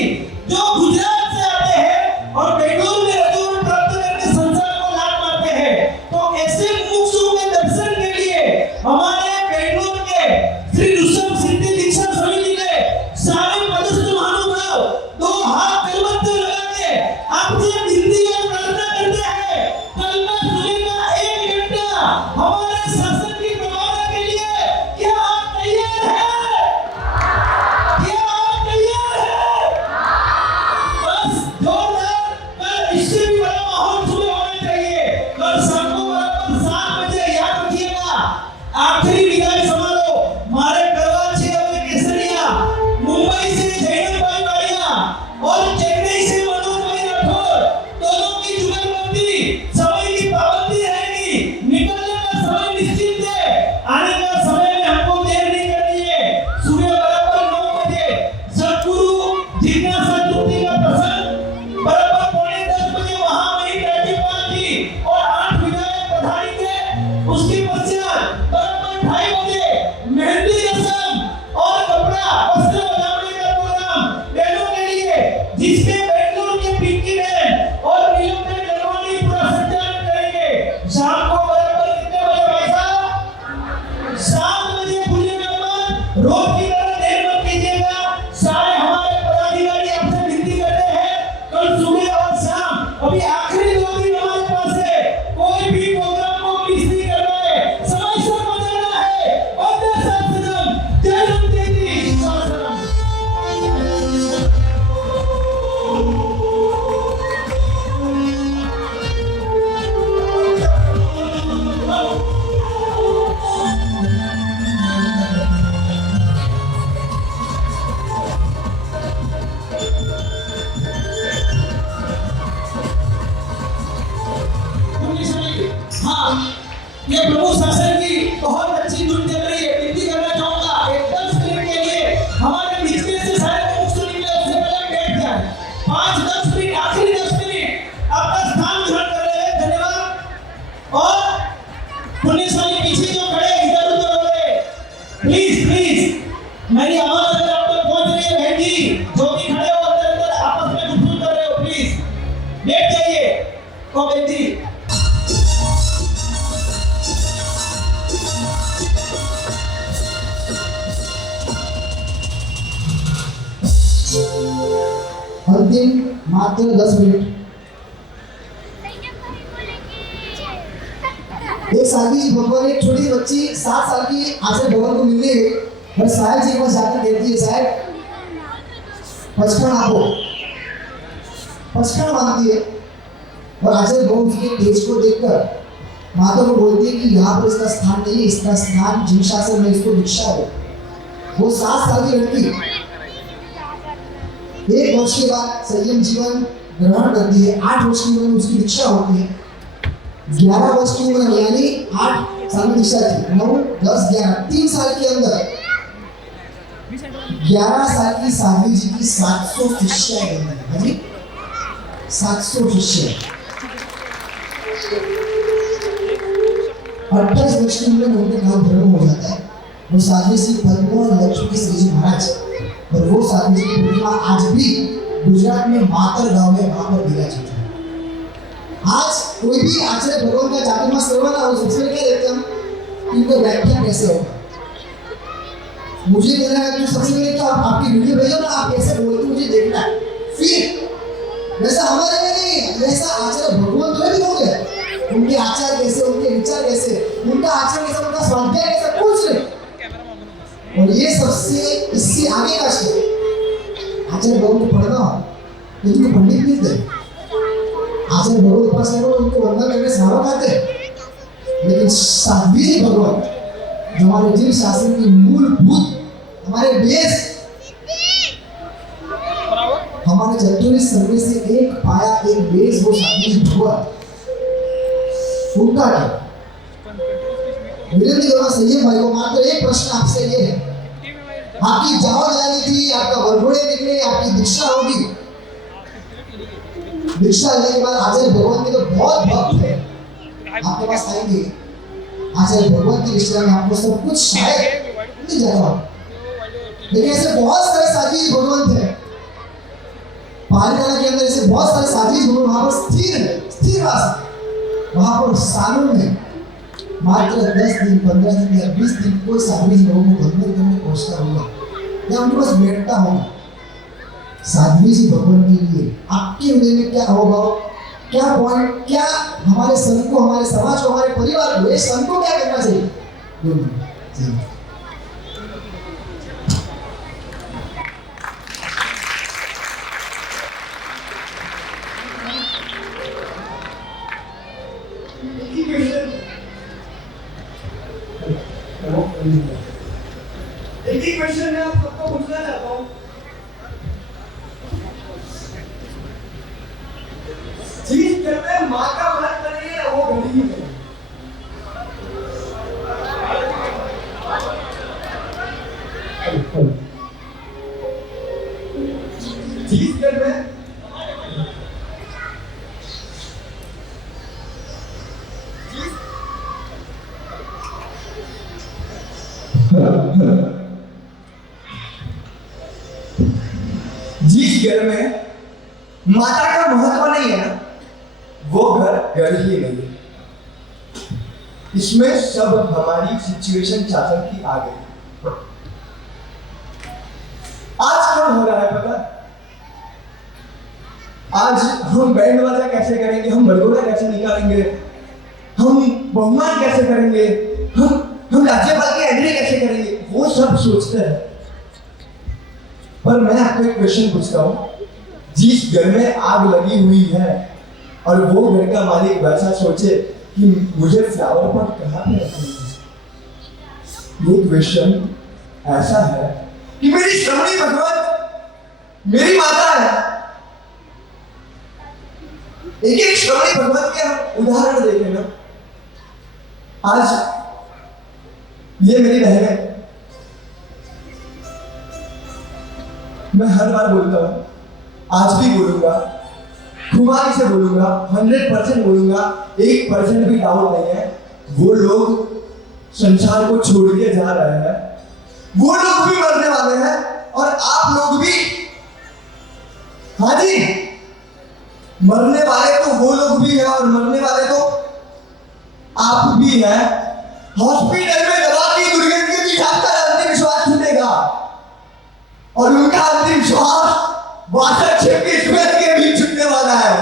जो गुजरात से आते हैं और बेंगलुरु में रजोगुण प्राप्त करके संसार को लात मारते हैं। तो ऐसे मुक्तों के दर्शन के लिए हमारे बेंगलुरु के श्री ऋषभ सिद्धि दीक्षा समिति ने सारे पदस्थ महानुभाव 2 हाथ कलमत लगा के आपसे विनती और प्रार्थना करते हैं। कल में सुनेगा 1 घंटा हमारे शासन की प्रभावना के लिए। क्या आप तैयार हैं? क्या आप तैयार हैं? बस जोरदार, कल इससे भी बड़ा माहौल सुबह होना चाहिए। कल शाम को बराबर 7 बजे याद रखिएगा, आखिरी विदाई समारोह मारे करवा छे केसरिया, मुंबई से जैनब भाई वाड़िया और चेन्नई से मनोज भाई राठौर, दोनों की जुगलबंदी, समय की पाबंदी रहेगी। निकलने का समय निश्चित है, आने का समय में हमको देर नहीं करनी है। सुबह बराबर 9 बजे सदगुरु जिज्ञासा चतुर्थी का प्रसंग, बराबर 9:45 बजे महामहिम राज्यपाल जी और 8 विधायक पधारेंगे। उसके पश्चात बराबर 2:30 बजे ये प्रभु शासन की बहुत अच्छी धुन चल रही है। विनती करना चाहूंगा एक 10 मिनट के लिए हमारे बीच में से शायद मुक्त निकले, उससे पहले बैठ जाए। 5-10 मिनट, आखिरी 10 मिनट आपका स्थान ग्रहण कर रहे हैं। धन्यवाद। और पुलिसवाले पीछे जो खड़े इधर उधर हो रहे, प्लीज मेरी आवाज अगर आप तक पहुंच रही है, बहन जी जो भी खड़े हो अंदर अंदर आपस में गुफ्तगू कर रहे हो, प्लीज बैठ जाइए। ओ बहन जी, अंतिम मात्र 10 मिनट। एक साल की भगवान एक छोटी सी बच्ची 7 साल की आचार्य भगवान को मिलने गई और साहिब जी के पास जाकर कहती है, साहब पचकन आपको पचकन मांगती है। और आचार्य भगवान जी के तेज को देखकर माता को बोलती है कि यहाँ पर इसका स्थान नहीं है, इसका स्थान जिन शासन में इसको दीक्षा है। वो 7 साल की लड़की 1 वर्ष के बाद संयम जीवन ग्रहण करती है। 8 वर्ष की उम्र में उसकी दीक्षा होती है। 11 वर्ष की उम्र में यानी 8 साल में दीक्षा थी, 9, 10, 11, 3 साल के अंदर 11 साल की साध्वी जी की 700 शिष्याएं बन गई। 700 शिष्य। 28 वर्ष की उम्र में उनके नाम धर्म हो जाता है। वो साध्वी श्री पद्मा और लक्ष्मी श्री जी महाराज, और वो साध्वी जी की प्रतिमा आज भी गुजरात में मातर गांव में वहां पर विराजित है। आज कोई भी आचार्य भगवान का जातिमा सेवा ना हो, सबसे पहले क्या देखते हम, इनका व्याख्या कैसे होगा। मुझे कहना है कि सबसे पहले क्या आपकी वीडियो भेजो ना, आप कैसे बोलते मुझे देखना है। फिर वैसा हमारे में नहीं, वैसा आचार्य भगवान तो भी हो गए। उनके आचार कैसे, उनके विचार कैसे, उनका आचरण कैसा, उनका स्वाध्याय कैसा, कुछ नहीं। और ये सबसे इससे आगे का स्टेप, आचार्य भगवान को पढ़ना हो तो तुमको पंडित मिलते हैं। आचार्य भगवान के पास आए उनको वंदन करने से हवा खाते, लेकिन साध्वी भगवान जो हमारे जीव शास्त्र की मूलभूत हमारे बेस, हमारे चतुर्थ सर्वे से एक पाया एक बेस, वो साध्वी भगवान उनका है। विनती करूंगा संयम भाई को, मात्र एक प्रश्न आपसे ये है, आपकी जाओ जानी थी, आपका वरघोड़े निकले, आपकी दीक्षा होगी। दीक्षा लेने के बाद आचार्य भगवान के तो बहुत भक्त है, आपके पास आएंगे। आचार्य भगवान की दीक्षा में आपको सब कुछ शायद मिल जाएगा, लेकिन ऐसे बहुत सारे साथी भगवान थे पालीताना के अंदर, ऐसे बहुत सारे साथी भगवान वहां पर स्थिर वास, वहां पर सालों में मात्र 10 दिन 15 दिन या 20 दिन कोई साधु लोगों को वंदन करने पहुंचता होगा या उनके पास बैठता होगा। साध्वी जी भगवान के लिए आपके हृदय में क्या अभाव, क्या पॉइंट, क्या हमारे संत को, हमारे समाज को, हमारे परिवार को, ये संत को क्या करना चाहिए? एक ही क्वेश्चन मैं आप सबको पूछना चाहता हूँ, जिस घर में माँ का व्रत करेंगे वो गरीब है। जिस घर में जिस घर में माता का महत्व नहीं है ना, वो घर ही नहीं है। इसमें सब हमारी सिचुएशन शासन की आ गई। आज क्या हो रहा है पता? आज हम बैंड बाजा कैसे करेंगे, हम मरगोड़ा कैसे निकालेंगे, हम बहुमान कैसे करेंगे, हम राज्यपाल की एंट्री कैसे करेंगे, वो सब सोचते हैं। पर मैं आपको एक क्वेश्चन पूछता हूं, जिस घर में आग लगी हुई है और वो घर का मालिक वैसा सोचे कि मुझे फ्लावर पॉट कहाँ पे रखना है, ये क्वेश्चन ऐसा है कि मेरी श्रवणी भगवत मेरी माता है। एक एक श्रवणी भगवत के हम उदाहरण देखें ना, आज ये मेरी बहन है। मैं हर बार बोलता हूँ, आज भी बोलूंगा, खुमारी से बोलूंगा, 100% बोलूंगा, 1% भी डाउट नहीं है। वो लोग संसार को छोड़ के जा रहे हैं, वो लोग भी मरने वाले हैं और आप लोग भी। हाँ जी, मरने वाले तो वो लोग भी हैं और मरने वाले तो आप भी हैं। हॉस्पिटल में दवा की दुर्गंध के बीच आपका अंतिम श्वास छूटेगा और उनका अंतिम श्वास 62 की स्मेल के बीच छूटने वाला है।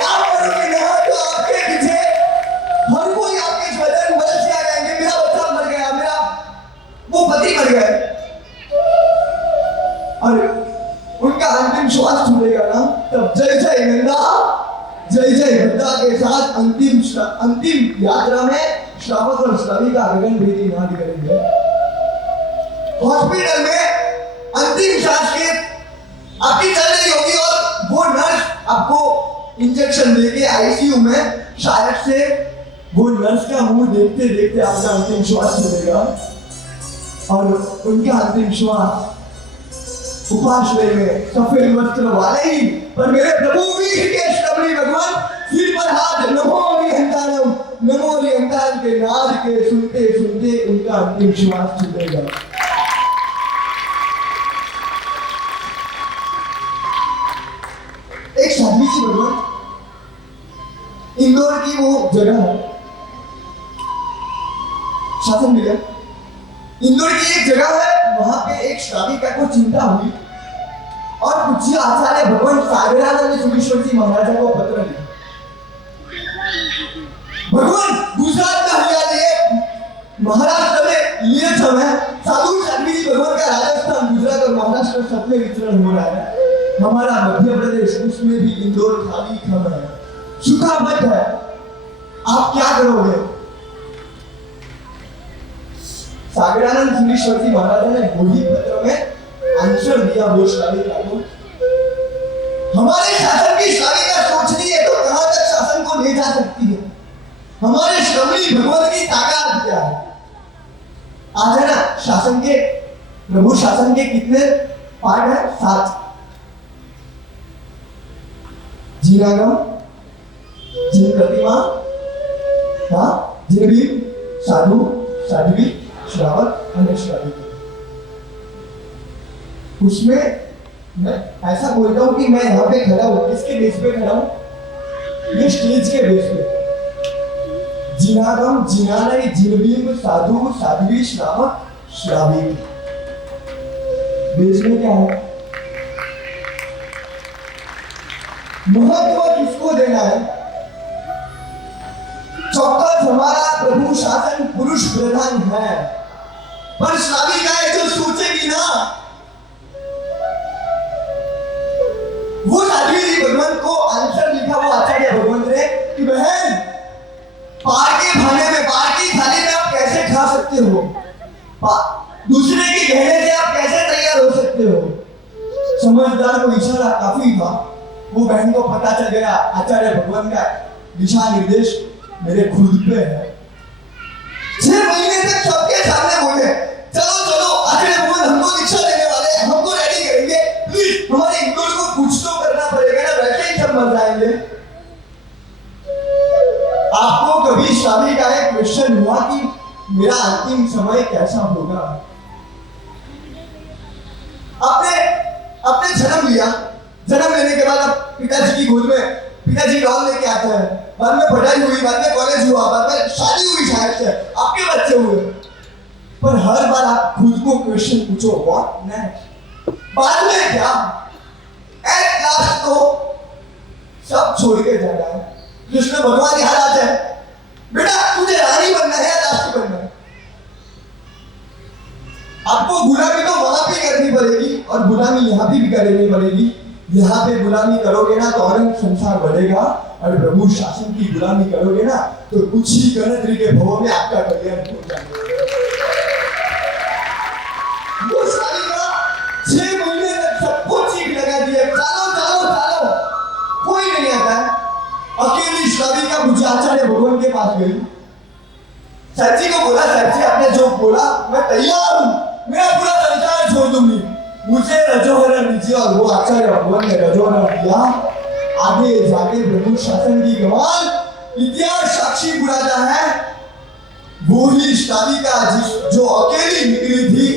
आप मरोगे ना तो आपके पीछे हर कोई आपके स्वजन बदल आ जाएंगे। मेरा बच्चा मर गया, मेरा वो पति मर गए और उनका अंतिम श्वास छूटेगा ना, तब जय जय नंदा जय जय भद्दा के साथ अंतिम यात्रा में श्रावक और श्राविका गगन भेदी नाद करेंगे। हॉस्पिटल में अंतिम सांस के आपकी चल रही होगी और वो नर्स आपको इंजेक्शन देके आईसीयू में शायद से वो नर्स का मुंह देखते देखते आपका अंतिम श्वास छूटेगा और उनका अंतिम श्वास उपाश्रय में सफेद वस्त्र वाले ही पर मेरे प्रभु वीर के श्रवणी भगवान सिर पर हाथ नमो हरिहंतारम नमो हरिहंतार के नाद के सुनते सुनते उनका अंतिम श्वास छूटेगा। एक साध्वी जी भगवान, इंदौर की वो जगह है, शासन मिला, इंदौर की एक जगह है, वहां पे एक श्राविका को चिंता हुई और पूज्य आचार्य भगवान सागरानंद सुरेश्वर जी महाराजा को पत्र लिखा। भगवान गुजरात में हरियाणा महाराष्ट्र में ये समय साधु साध्वी जी भगवान का राजस्थान गुजरात और महाराष्ट्र सब में विचरण हो रहा है। हमारा मध्य प्रदेश उसमें भी इंदौर खाली खबर है, सूखा मत है। आप क्या करोगे? सागरानंद सुरेश्वर जी महाराज ने वही पत्र में आंसर दिया वो श्राविका को। हमारे शासन की श्राविका सोचती है तो कहां तक शासन को ले जा सकती है? हमारे श्रवणी भगवान की ताकत क्या है? आज है ना, शासन के प्रभु शासन के कितने पार्ट है? 7। जिनागम, जिन प्रतिमा, हाँ, जिनबीर, साधु, साध्वी, श्रावक और श्राविका। उसमें मैं ऐसा बोलता हूं कि मैं यहाँ पे खड़ा हूं, किसके बेस पे खड़ा हूं? ये स्टेज के बेस पे। जिनागम, जिनालय, जिनबीर, साधु, साध्वी, श्रावक, श्राविक। बेस में क्या है? महत्व किसको देना है? चौकस हमारा प्रभु शासन पुरुष प्रधान है, पर श्राविकाएं जो सोचेगी ना, वो साध्वी जी भगवान को आंसर लिखा वो आचार्य भगवंत ने कि बहन, पार के खाने में, पार की थाली में आप कैसे खा सकते हो? दूसरे के कहने से आप कैसे तैयार हो सकते हो? समझदार को इशारा काफी था। वो बहन को पता चल गया आचार्य भगवान का दिशा निर्देश मेरे खुद पे है। 6 महीने तक सबके सामने बोले, चलो चलो आचार्य भगवान हमको दीक्षा देने वाले हैं, हमको रेडी करेंगे, प्लीज हमारे इंदौर को कुछ तो करना पड़ेगा ना, वैसे ही सब मर जाएंगे। आपको कभी श्राविका एक क्वेश्चन हुआ कि मेरा अंतिम समय कैसा होगा? आपने जन्म लिया, जन्म लेने के बाद आप पिताजी की गोद में पिताजी डॉल लेके आते हैं, बाद में पढ़ाई हुई, बाद में कॉलेज हुआ, बाद में शादी हुई, शायद से आपके बच्चे हुए, पर हर बार आप खुद को क्वेश्चन पूछो, व्हाट नेक्स्ट? बाद में क्या? एट लास्ट तो सब छोड़ के जाना है। कृष्ण भगवान यहाँ आते हैं, बेटा तुझे रानी बनना है या दासी बनना है? आपको गुलामी तो वहां पे करनी पड़ेगी और गुलामी यहाँ भी करनी पड़ेगी। यहाँ पे गुलामी करोगे ना तो और संसार बढ़ेगा, और प्रभु शासन की गुलामी करोगे ना तो कुछ ही गणतरी के भवों में आपका कल्याण हो जाएगा। वो श्राविका 6 महीने तक सबको चीख लगा दिया, चलो चलो चलो, कोई नहीं आता है। अकेली श्राविका मुझे आचार्य भगवान के पास गई, सर जी को बोला, सर जी आपने जो बोला मैं तैयार हूँ, मेरा पूरा संसार छोड़ दूंगी, मुझे रजोहरण दीजिए। और वो आचार्य भगवान ने रजोहरण दिया। आगे जाके प्रभु शासन की कमाल इतिहास साक्षी बुलाता है। वो ही श्राविका जो अकेली निकली थी,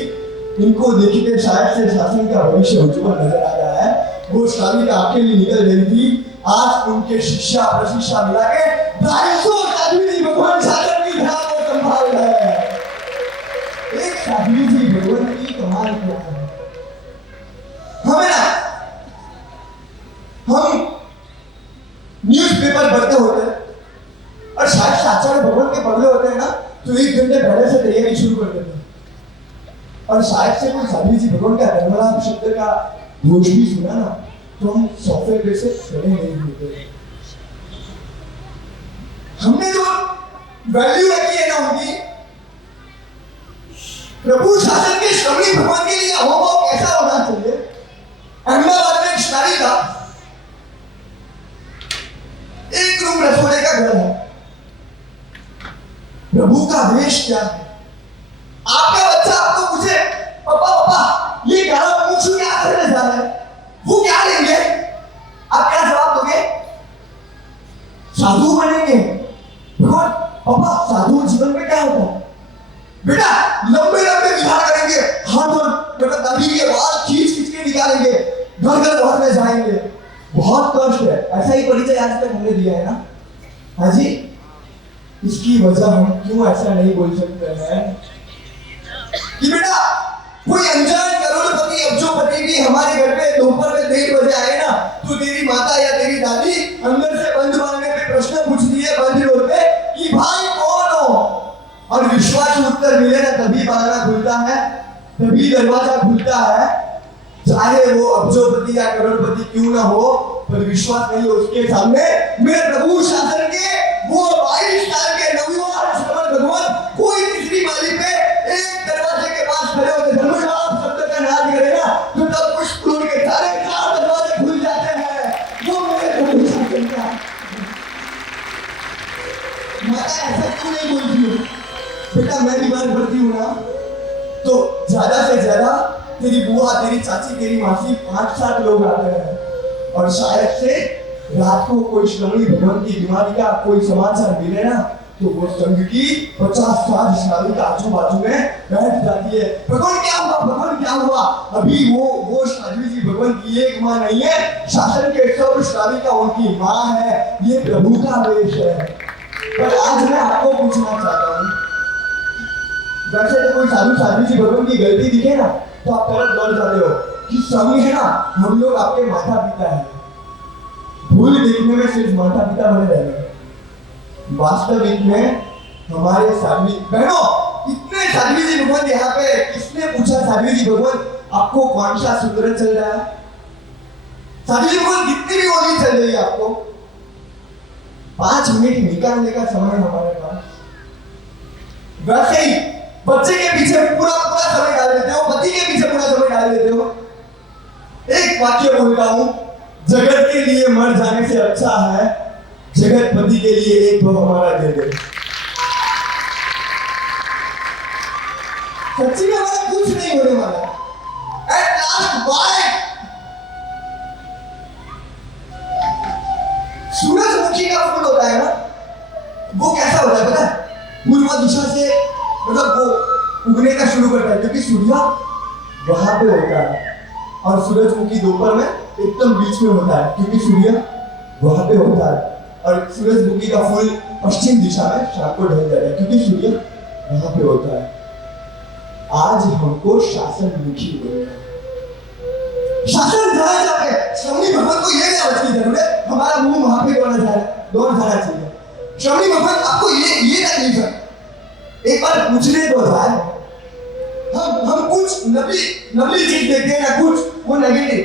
इनको देखिए शायद से शासन का भविष्य उज्जवल नजर आ रहा है। वो श्राविका अकेली निकल गई थी, आज उनके शिक्षा प्रशिक्षा मिला के 250 साधु जी भगवान शासन की धाम को संभाल रहे हैं। एक साधु जी भगवान की कमाल क्या है। हमें ना, हम न्यूज़पेपर पढ़ते होते हैं और शायद से आचार्य भगवान के पढ़ रहे होते हैं ना, तो 1 घंटे पहले से तैयारी शुरू कर देते हैं। और शायद से कोई साधु जी भगवान का धर्मलाभ शब्द का घोष भी सुना ना, तो हम सॉफ्टवेयर से खड़े नहीं होते। हमने जो वैल्यू रखी है ना उनकी, प्रभु शासन के श्रवणी भगवान के लिए अहोभाव कैसा होना चाहिए। अहमदाबाद में एक शादी था, एक रूम रसोड़े का घर है। प्रभु का वेश क्या है। आपका बच्चा आपको पूछे, पापा पापा ये गाना मुझे क्या करने जा रहा है, वो क्या लेंगे, आप क्या जवाब दोगे। साधु बनेंगे। भगवान पापा साधु जीवन में क्या होता है, बेटा लंबे लंबे विहार करेंगे, हाथ और बेटा दाढ़ी के बाल खींच खींच के निकालेंगे, घर घर बाहर में जाएंगे। बहुत कष्ट है। ऐसा ही परिचय आज तक हमने दिया है ना। हाँ जी, इसकी वजह हम क्यों ऐसा नहीं बोल सकते हैं कि बेटा कोई अनजान करोड़पति अब्जोपति भी हमारे घर पे दोपहर में 1:30 बजे आए ना, तो तेरी माता या तेरी दादी अंदर से बंद मारने पे प्रश्न पूछती है बंद रोड पे कि भाई कौन हो, और विश्वास उत्तर मिले ना तभी बारना खुलता है, तभी दरवाजा खुलता है। चाहे वो अब्जोपति या करोड़पति क्यों ना हो, पर विश्वास नहीं हो उसके सामने मेरे प्रभु शासन के वो 22 साल के नवयुवक श्रवण भगवान कोई तीसरी माली पे एक दरवाजे के पास खड़े होकर धर्मशाला शब्द का नाद करे ना, तो तब पुष्प तोड़ के सारे 4 दरवाजे खुल जाते हैं। वो मेरे प्रभु शासन का। माता ऐसा क्यों नहीं बोलती हो, बेटा मैं बीमार पड़ती हूँ ना, तो ज्यादा से ज्यादा तेरी बुआ तेरी चाची तेरी मासी 5-7 लोग आते हैं, और शायद से रात को कोई श्रवणी भगवान की बीमारी का कोई समाचार मिले ना, तो वो संघ की 50-60 श्राविका आजू बाजू में बैठ जाती है। भगवान क्या हुआ, भगवान क्या हुआ। अभी वो साधु जी भगवान की एक माँ नहीं है, शासन के सब श्राविका उनकी माँ है। ये प्रभु का वेश है। पर आज मैं आपको पूछना चाहता हूँ, वैसे तो कोई साधु जी भगवान की गलती दिखे ना, तो आप तुरंत दौड़ जाते हो कि स्वामी है ना, हम लोग आपके माता पिता हैं। भूल देखने में सिर्फ माता पिता बने रहे, वास्तविक में हमारे साधु बहनों इतने साधु जी भगवान यहाँ पे। किसने पूछा साधु जी भगवान आपको कौन सा सुंदर चल रहा है। साधु जी भगवान कितनी भी होली चल रही है, आपको 5 मिनट निकालने का समय हमारे पास। वैसे ही बच्चे के पीछे पूरा समय डाल देते हो, पति के पीछे पूरा समय डाल देते हो। एक वाक्य बोलता हूं, जगत के लिए मर जाने से अच्छा है जगत पति के लिए एक तो हमारा दे दे। सच्ची में हमारा कुछ नहीं होने वाला। एट लास्ट बाय सूरजमुखी का फूल होता है ना, वो कैसा होता है पता है, पूर्व दिशा से मतलब वो उगने का शुरू करता है, क्योंकि सूर्य वहां पे होता है, और सूरजमुखी दोपहर में एकदम बीच में होता है, क्योंकि सूर्य वहां पे होता है, और सूरजमुखी का फूल पश्चिम दिशा में शाम को ढल जाता है, क्योंकि सूर्य वहां पे होता है। आज हमको शासनमुखी बनना है। शासन जाए जाके श्रवणी भगवान को ये नहीं की जरूरत हमारा मुंह वहां पे दौड़ जाना चाहिए। श्रवणी भगवान आपको ये तकलीफ है, एक बार पूछने दो यार। हम कुछ नकली चीज देखते हैं ना, कुछ वो नेगेटिव,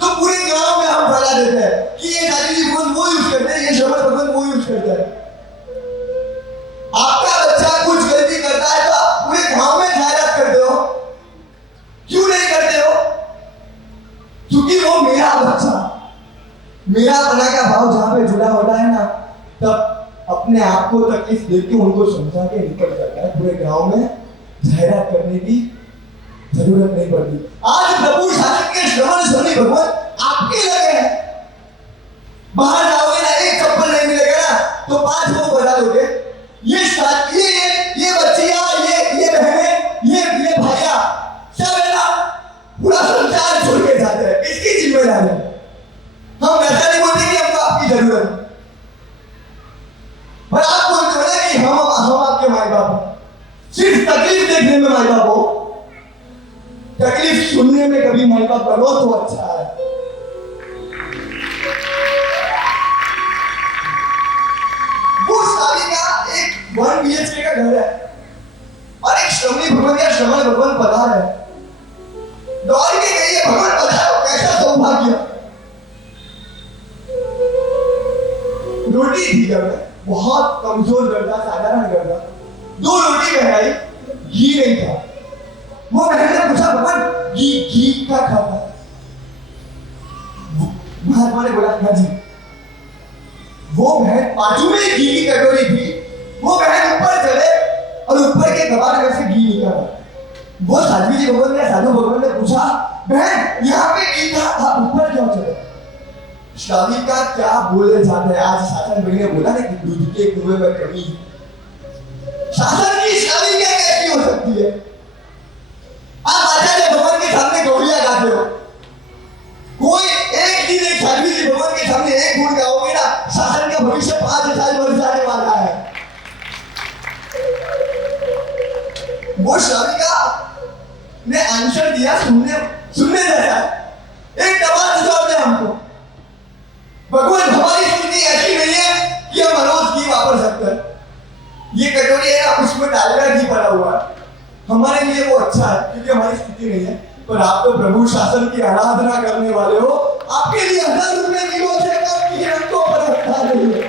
तो पूरे गांव में हम फैला देते हैं कि ये साधु जी भगवान वो यूज करते हैं, ये श्रवण भगवान वो यूज करते हैं। आपका बच्चा कुछ गलती करता है तो आप पूरे गांव में जायरात करते हो, क्यों नहीं करते हो? क्योंकि वो मेरा बच्चा, मेरा बना का भाव जहां पे जुड़ा होता है ना, तब अपने आप को तक इस देख के उनको समझा के निकल जाता है। है, पूरे गांव में जाहिरात करने की जरूरत नहीं पड़ती। आज प्रभु शासन के श्रवण सुनी भगवान आपके लगे हैं। बाहर जाओगे ना, एक चप्पल नहीं मिलेगा ना तो 5 लोग बजा दोगे। ये बच्चियां, ये बहनें, ये भाइया सब है ना पूरा संसार छोड़ के जाते हैं। इसकी जिम्मेदारी हम ऐसा नहीं बोलते कि हमको आपकी जरूरत है, पर आप बोलते हो ना कि हम आपके माई बाप हैं। सिर्फ तकलीफ देखने में माई बाप हो, तकलीफ सुनने में कभी माई बाप बनो तो अच्छा है। वो शादी का एक 1 BHK का घर है और एक श्रवणी भगवान या श्रवण भगवान पधार है। दौड़ के गई है, भगवान पधारो, कैसा सौभाग्य। रोटी थी घर में, बहुत कमजोर घर था, साधारण घर था। 2 रोटी बनाई, घी नहीं था। वो बहन ने पूछा भगवान घी क्या खाता? महात्मा ने बोला हाँ जी। वो बहन बाजू में घी की कटोरी थी, वो बहन ऊपर चले और ऊपर के कबाड़ में से घी निकाला। वो साध्वी जी भगवान ने, साधु भगवान ने पूछा बहन यहाँ पे घी था, आप ऊपर क्यों चले? शादी का क्या बोले जाते हैं। आज शासन भाई ने बोला ना कि दूध के कुएं में कमी। शासन की शादी क्या कैसी हो सकती है? आप आचार्य भगवान के सामने गौड़िया गाते हो, कोई एक दिन एक साध्वी जी भगवान के सामने एक गुण गाओगे ना, शासन का भविष्य 5,000 वर्ष जाने वाला है। वो शादी का ने आंसर दिया सुनने जैसा। एक सवाल जवाब दे हमको, भगवान हमारी स्थिति ऐसी नहीं है कि हम रोज घी वापर सकते हैं। ये कटोरी है ना, उसमें डालना घी पड़ा हुआ है, हमारे लिए वो अच्छा है क्योंकि हमारी स्थिति नहीं है। पर आप तो प्रभु शासन की आराधना करने वाले हो, आपके लिए 1000 रुपए किलो से कम की हमको परखता नहीं है।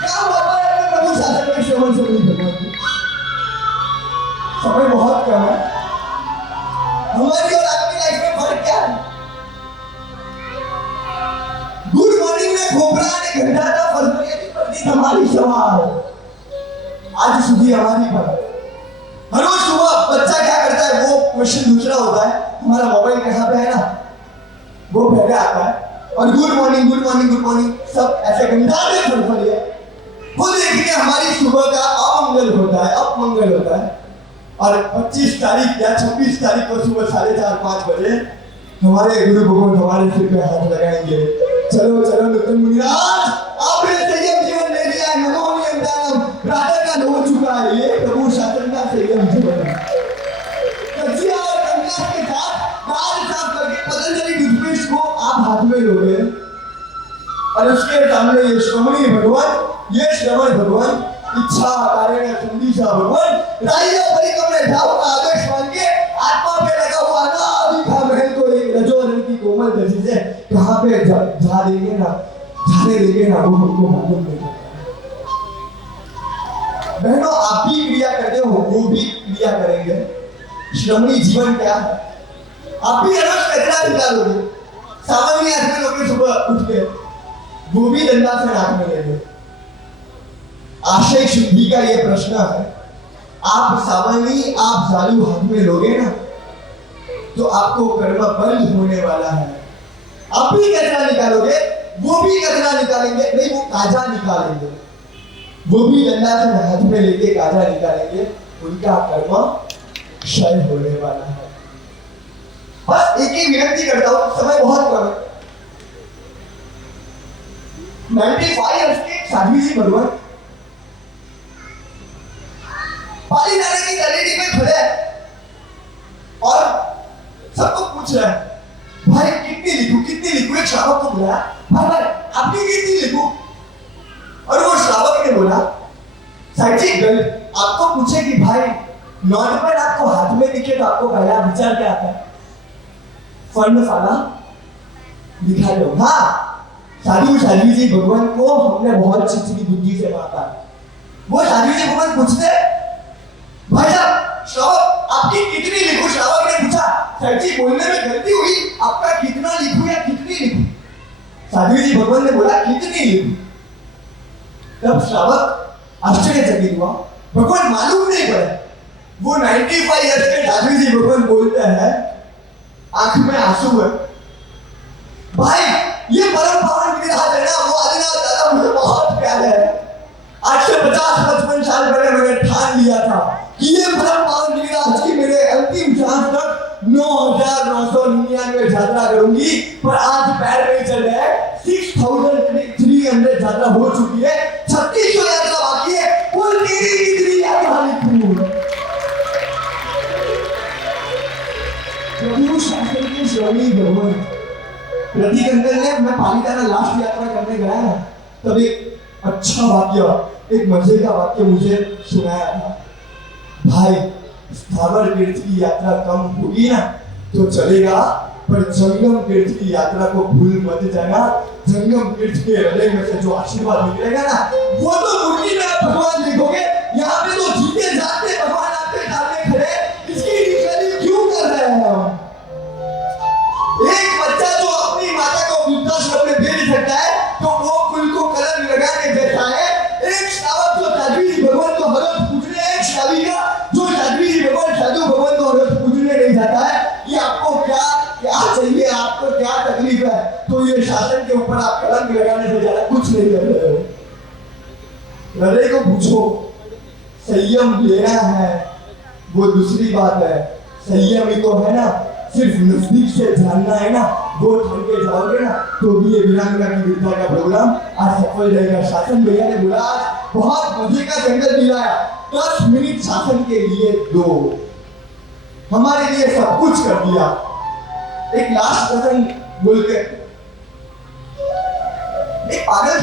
क्या बाबा है प्रभु शासन के श्रवण सुनी भगवान की? समय बहुत कम है। हमारी और आपकी लाइफ में फर्क क्या है? गुड मॉर्निंग में खोपड़ा ने घंटा था, फर्क हमारी सवाल आज सुधी हमारी पर। हर रोज सुबह बच्चा क्या करता है, वो क्वेश्चन दूसरा होता है, हमारा मोबाइल कहाँ पे है ना, वो पहले आता है और good morning good morning good morning सब ऐसे घंटा में फड़फड़िए। वो देखिए हमारी सुबह का अमंगल होता है, अपमंगल होता है। और 25 तारीख या 26 तारीख को सुबह 4:30-5 बजे हमारे गुरु भगवान हमारे सिर पे हाथ लगाएंगे। चलो चलो नूतन मुनिराज, आपने संयम जीवन ले लिया है, नमो नियंत्रणम, प्रातः काल हो चुका है, ये प्रभु शासन का संयम जीवन है। कचिया और कंकास के साथ दाल साफ करके पतंजलि टूथपेस्ट को आप हाथ में लोगे और उसके सामने ये श्रवणी भगवान, ये श्रवण भगवान, इच्छा कारण संदीशा भगवान, राइया परिक्रम ढाव का आदेश मान के आत्मा पे लगा हुआ अनादिखा महल को एक रजोरन की कोमल दृष्टि से कहां पे जा देंगे ना, जाने देंगे ना, वो हमको मालूम नहीं। बहनों आप भी क्रिया करते हो, वो भी क्रिया करेंगे। श्रमणी जीवन क्या है? आप भी रोज कचरा निकालोगे, सामान्य आदमी लोग सुबह उठ के वो भी दंडा से हाथ में लेंगे। आशय शुद्धि का ये प्रश्न है, आप सामान्य आप जालू हाथ में लोगे ना तो आपको कर्म बंद होने वाला है। आप भी कचरा निकालोगे, वो भी कचरा निकालेंगे, नहीं वो काजा निकालेंगे, वो भी दंडा से हाथ में लेके काजा निकालेंगे, उनका कर्म क्षय होने वाला है। बस एक ही विनती करता हूं, समय बहुत कम है। 95 इयर्स के साध्वी जी भगवान पाली नाले की तलेटी में खड़े हैं और सबको पूछ रहे हैं भाई कितनी लिखूं। एक श्रावक को बुलाया, भाई आपकी कितनी लिखूं? और वो श्रावक ने बोला साईं जी आपको पूछे कि भाई नोटपैड आपको हाथ में दिखे तो आपको पहला विचार क्या आता है? फंड साला लिखा लो। हाँ, साध्वी जी भगवान को हमने बहुत चिड़चिड़ी बुद्धि से मारता। वो साध्वी जी भगवान पूछते भाई साहब श्रावक आपकी कितनी लिखूं? श्रावक ने पूछा साईं जी बोलने में गलती हुई, आपका कितना लिखूं या कितनी लिखूं? साध्वी जी भगवान ने बोला कितनी लिखूं। तब श्रावक आश्चर्यचकित हुआ। भगवान मालूम नहीं पड़ा। वो 95 ईयर्स के साधु जी भगवान बोलते हैं, आंख में आंसू है, भाई ये परम पावन गिरिराज है ना, वो आदिनाथ दादा मुझे बहुत प्यारे है। आज से 50-55 साल पहले मैंने ठान लिया था कि ये परम पावन गिरिराज की मेरे अंतिम सांस तक 9,999 यात्रा करूंगी, पर आज पैर नहीं चल रहा है। 6,300 यात्रा हो चुकी है, 3600 यात्रा बाकी है। कुल तेरी कितनी यात्रा लिखूं? प्रभु शासन के स्वामी भगवान प्रतीक अंकल ने, मैं पालीताना लास्ट यात्रा करने गया ना, तब एक अच्छा वाक्य, एक मजे का वाक्य मुझे सुनाया था। भाई स्थावर तीर्थ की यात्रा कम होगी ना तो चलेगा, पर जंगम तीर्थ की यात्रा को भूल मत जाना। जंगम तीर्थ के हृदय में से जो आशीर्वाद निकलेगा ना, वो तो मूर्ति में आप भगवान देखोगे। यहाँ पे तो जीते जाते भगवान आपके सामने खड़े, इसकी निशानी क्यों कर रहे हैं हम? एक बच्चा जो अपनी माता को वृद्धाश्रम में भेज सकता है तो वो फूल को कलर लगाने जैसा है। एक श्रावक जो साध्वी जी भगवान को हर रोज पूजने, एक श्राविका जो साध्वी जी भगवान साधु भगवान को हर रोज पूजने नहीं जाता है। ये आपको क्या चाहिए, आपको क्या तकलीफ है, तो ये शासन के ऊपर आप कलंक लगाने से ज्यादा कुछ नहीं कर रहे हो। हृदय को पूछो, संयम लेना है वो दूसरी बात है, संयम ही तो है ना, सिर्फ नजदीक से जानना है ना, वो ठान के जाओगे ना तो भी ये वीरांगना की वीरता का प्रोग्राम आज सफल रहेगा। शासन भैया ने बोला आज बहुत मजे का जंगल दिलाया, 10 मिनट शासन के लिए दो, हमारे लिए सब कुछ कर दिया। एक लास्ट प्रसंग बोल के, एक पागल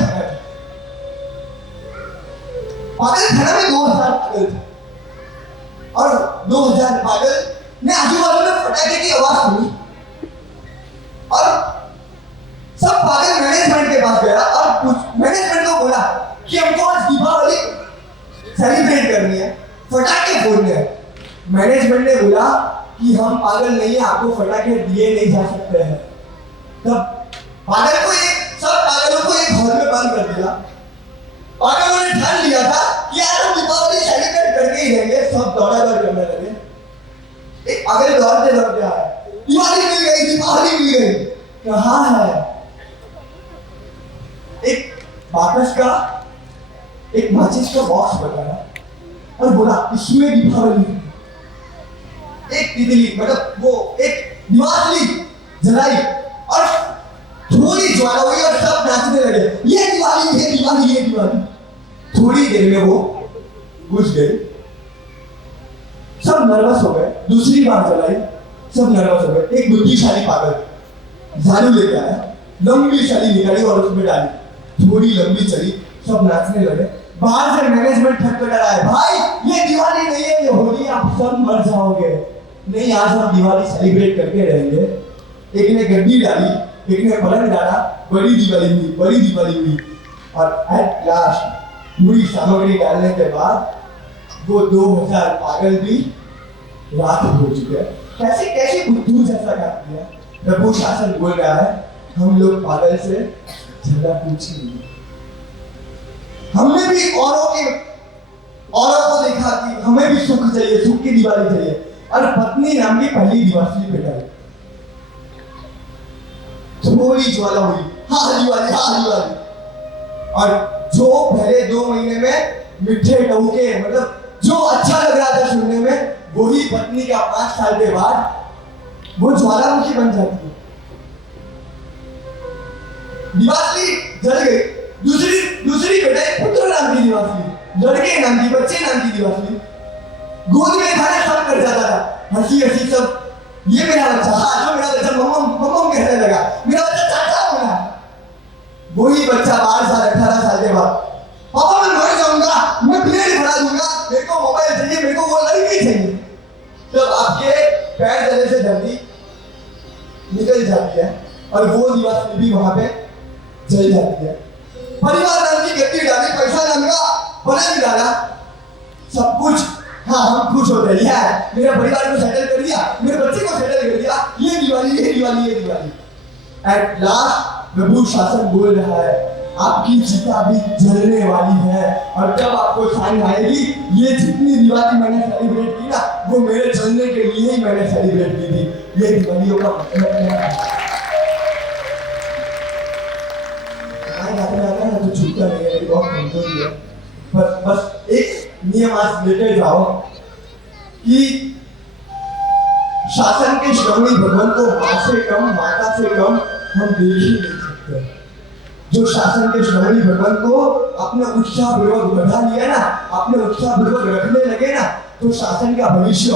खाना में 2000 पागल थे, और 2000 पागल ने आजू बाजू में पटाखे की आवाज सुनी, और सब पागल मैनेजमेंट के पास गया और मैनेजमेंट को बोला कि हमको आज दीपावली सेलिब्रेट करनी है, फटाके फोड़ने हैं। मैनेजमेंट ने बोला कि हम पागल नहीं है, आपको फटाके दिए नहीं जा सकते हैं। तब सब पागलों को एक हॉल में बंद कर दिया। पागलों ने ठान लिया था कि यार हम दीपावली सेलिब्रेट करके ही रहेंगे। सब दौड़ा-दौड़ करने लगे। एक पागल दौड़ते आया, दिवाली मिल गई, दीपावली मिल गई, कहाँ है? एक बाकस का, एक माचिस का बॉक्स बताया और बोला इसमें दीपावली। एक तितली, मतलब वो एक दिवाली जलाई और थोड़ी ज्वाला हुई और सब नाचने लगे, ये दिवाली, ये दिवाली, ये दिवाली। थोड़ी देर में वो बुझ गई, सब नर्वस हो गए। दूसरी बार चलाई, सब नर्वस हो गए। एक बुद्धिशाली पागल झाड़ू लेके आया, लंबी शली निकाली और उसमें डाली, थोड़ी लंबी चली, सब नाचने लगे। बाहर से मैनेजमेंट ठटपटा है, भाई ये दिवाली नहीं है, ये होली, आप सब मर जाओगे। नहीं, आज हम दिवाली सेलिब्रेट करके रहेंगे। एक ने गड्डी डाली, एक ने पलंग डाला, बड़ी दिवाली हुई। और एट लास्ट पूरी सामग्री डालने के बाद वो 2000 पागल भी रात हो चुके हैं। कैसे बुद्धू जैसा काम किया। प्रभु शासन बोल रहा है, हम लोग पागल से ज्यादा कुछ नहीं। हमने भी औरों को देखा कि हमें भी सुख चाहिए, सुख की दिवाली चाहिए, और पत्नी नाम की पहली दिवाली पे थोड़ी ज्वाला हुई, हाँ दिवाली। और जो पहले 2 महीने में मिठे टौके, मतलब जो अच्छा लग रहा था सुनने में, वही पत्नी का 5 साल के बाद वो ज्वालामुखी बन जाती है। दिवाली जल गई। दूसरी बेटा पुत्र नाम की दिवाली, लड़के नाम की, बच्चे नाम की दिवाली। गोद में खाने सब कर जाता था, हंसी सब, ये मेरा बच्चा, हाँ जो मेरा बच्चा, मम्म कहने लगा, मेरा बच्चा चाचा बोला। वही बच्चा 12 साल 18 साल के बाद, पापा मैं मर जाऊंगा, मैं ब्लेड फड़ा दूंगा, मेरे को मोबाइल चाहिए, मेरे को वो लड़की चाहिए। तब आपके पैर जले से धरती निकल जाती है और वो दिवाली भी वहां पे जल जाती है। परिवार नाम की गद्दी डाली, पैसा नाम का पलंग डाला, सब कुछ, हाँ हम खुश होते हैं, यार मेरे परिवार को सेटल कर दिया, मेरे बच्चे को सेटल कर दिया, ये दिवाली। एट लास्ट प्रभु शासन बोल रहा है, आपकी चिता भी जलने वाली है। और जब आपको शाइन आएगी, ये जितनी दिवाली मैंने सेलिब्रेट की ना, वो मेरे जलने के लिए ही मैंने सेलिब्रेट की थी। ये दिवालियों का मतलब है। तो छूटता नहीं है, बहुत कमजोरी है। बस एक नियम आज लेते जाओ कि शासन के श्रवणी भगवान को माँ से कम, माता से कम हम देख ही नहीं सकते। जो शासन के श्रवणी भगवान को अपने उत्साह पूर्वक बढ़ा लिया ना, अपने उत्साह पूर्वक रखने लगे ना, तो शासन का भविष्य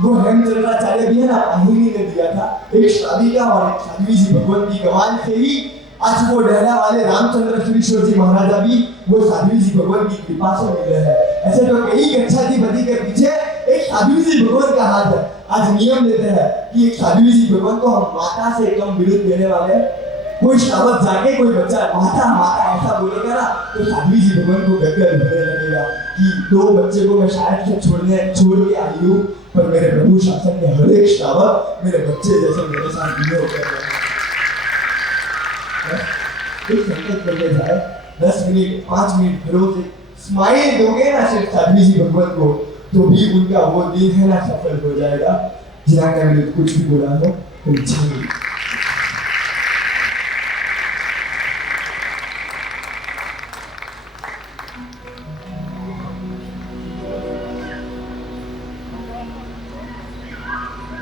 वो हेमचंद्राचार्य भी है ना, अहिनी ने दिया था। एक शादी का और एक साध्वी जी भगवान की कमाल से ही आज वो डेरा वाले रामचंद्र श्रीश्वर जी महाराजा भी वो साध्वी जी भगवान की कृपा से मिले हैं। ऐसे तो कई गच्छाधिपति के पीछे एक साध्वी जी भगवान का हाथ है। आज नियम लेते हैं कि एक साध्वी जी भगवान को हम माता से कम विरुद्ध देने वाले। कोई शावक जाके कोई बच्चा माता माता ऐसा बोलेगा ना, तो साध्वी जी भगवान को गदगद होने लगेगा कि 2 बच्चे को मैं शायद से छोड़ के आई हूँ, पर मेरे प्रभु शासन के हर एक श्रावक मेरे बच्चे जैसे मेरे साथ जुड़े होकर हैं। एक संकल्प करके जाए, 10 मिनट 5 मिनट रोज स्माइल दोगे ना सिर्फ साध्वी जी भगवान को, तो भी उनका वो दिन है ना सफल हो जाएगा। जिना का मैंने कुछ भी बोला हो तो इच्छा नहीं।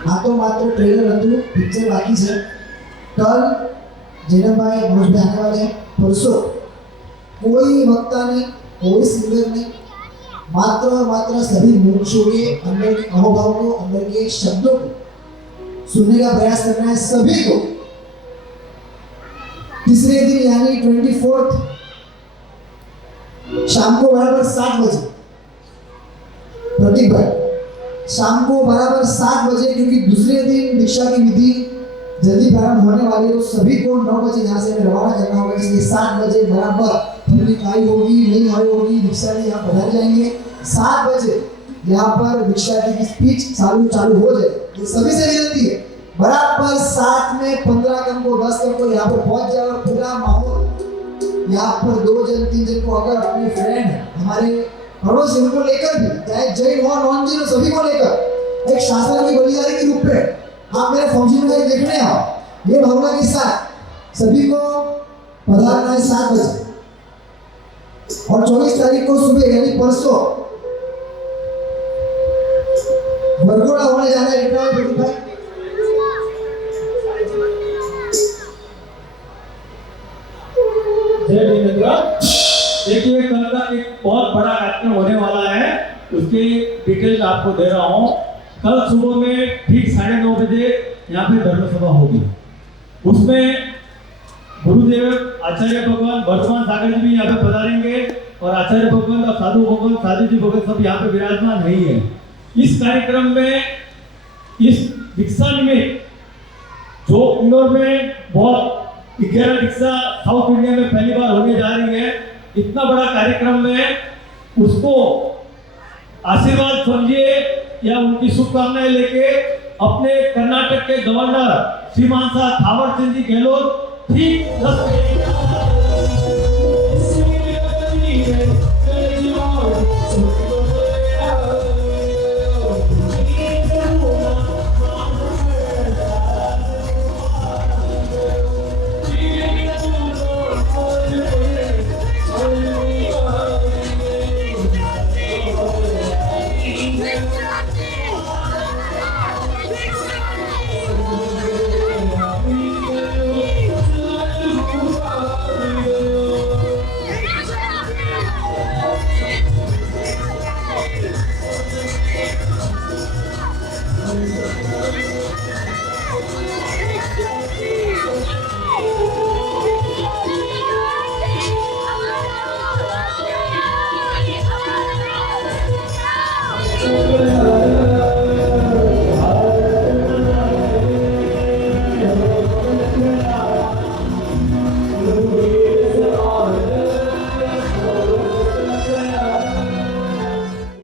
આ તો માત્ર ટ્રેલર હતું, પિક્ચર બાકી છે। कल जैनभाई मनोज भाई आने वाले हैं। परसों कोई वक्ता नहीं, कोई सिंगर नहीं, मात्र और मात्र सभी मुमुक्षुओं के अंदर के अनुभव को, अंदर के शब्दों को सुनने का प्रयास करना है सभी को। तीसरे दिन यानी 24 शाम को बराबर 7 बजे, प्रतीक भाई शाम को बराबर 7 बजे, क्योंकि दूसरे दिन दीक्षा की विधि जल्दी प्रारंभ होने वाली है, तो सभी को 9 बजे यहाँ से रवाना करना होगा। इसलिए 7 बजे बराबर अपनी खाई होगी, नहीं खाई होगी, दीक्षा जी यहाँ पधार जाएंगे। 7 बजे यहाँ पर दीक्षा जी की स्पीच चालू हो जाए। ये सभी से विनती है, बराबर 7 में 15 कम को 10 कम को यहाँ पर पहुंच जाए और पूरा माहौल यहाँ पर 2 जन 3 जन को अगर अपने फ्रेंड हमारे पड़ोसी उनको लेकर भी, चाहे जैन हो नॉन जैन हो, सभी को लेकर एक शासन की बलिदारी के रूप में आप मेरे फंक्शन में देखने आओ। ये भावना के साथ सभी को पधारना है 7 बजे। और 24 तारीख को सुबह यानी परसों बरगोड़ा होने जाना है। कितना है प्रदीप भाई? जय जिनेंद्र। देखिए कल का एक बहुत बड़ा कार्यक्रम होने वाला है, उसकी डिटेल आपको दे रहा हूँ। कल सुबह में ठीक 9:30 बजे यहाँ पे धर्म सभा होगी। उसमें गुरुदेव आचार्य भगवान वर्तमान सागर जी भी यहाँ पे पधारेंगे और आचार्य भगवान और साधु भगवान साधु जी भगवान सब यहाँ पे विराजमान नहीं है। इस कार्यक्रम में इस दीक्षा में जो इंदौर में बहुत 11 दीक्षा साउथ इंडिया में पहली बार होने जा रही है, इतना बड़ा कार्यक्रम में उसको आशीर्वाद समझिए या उनकी शुभकामनाएं लेके अपने कर्नाटक के गवर्नर श्रीमान थावर चंद जी गहलोत ठीक 10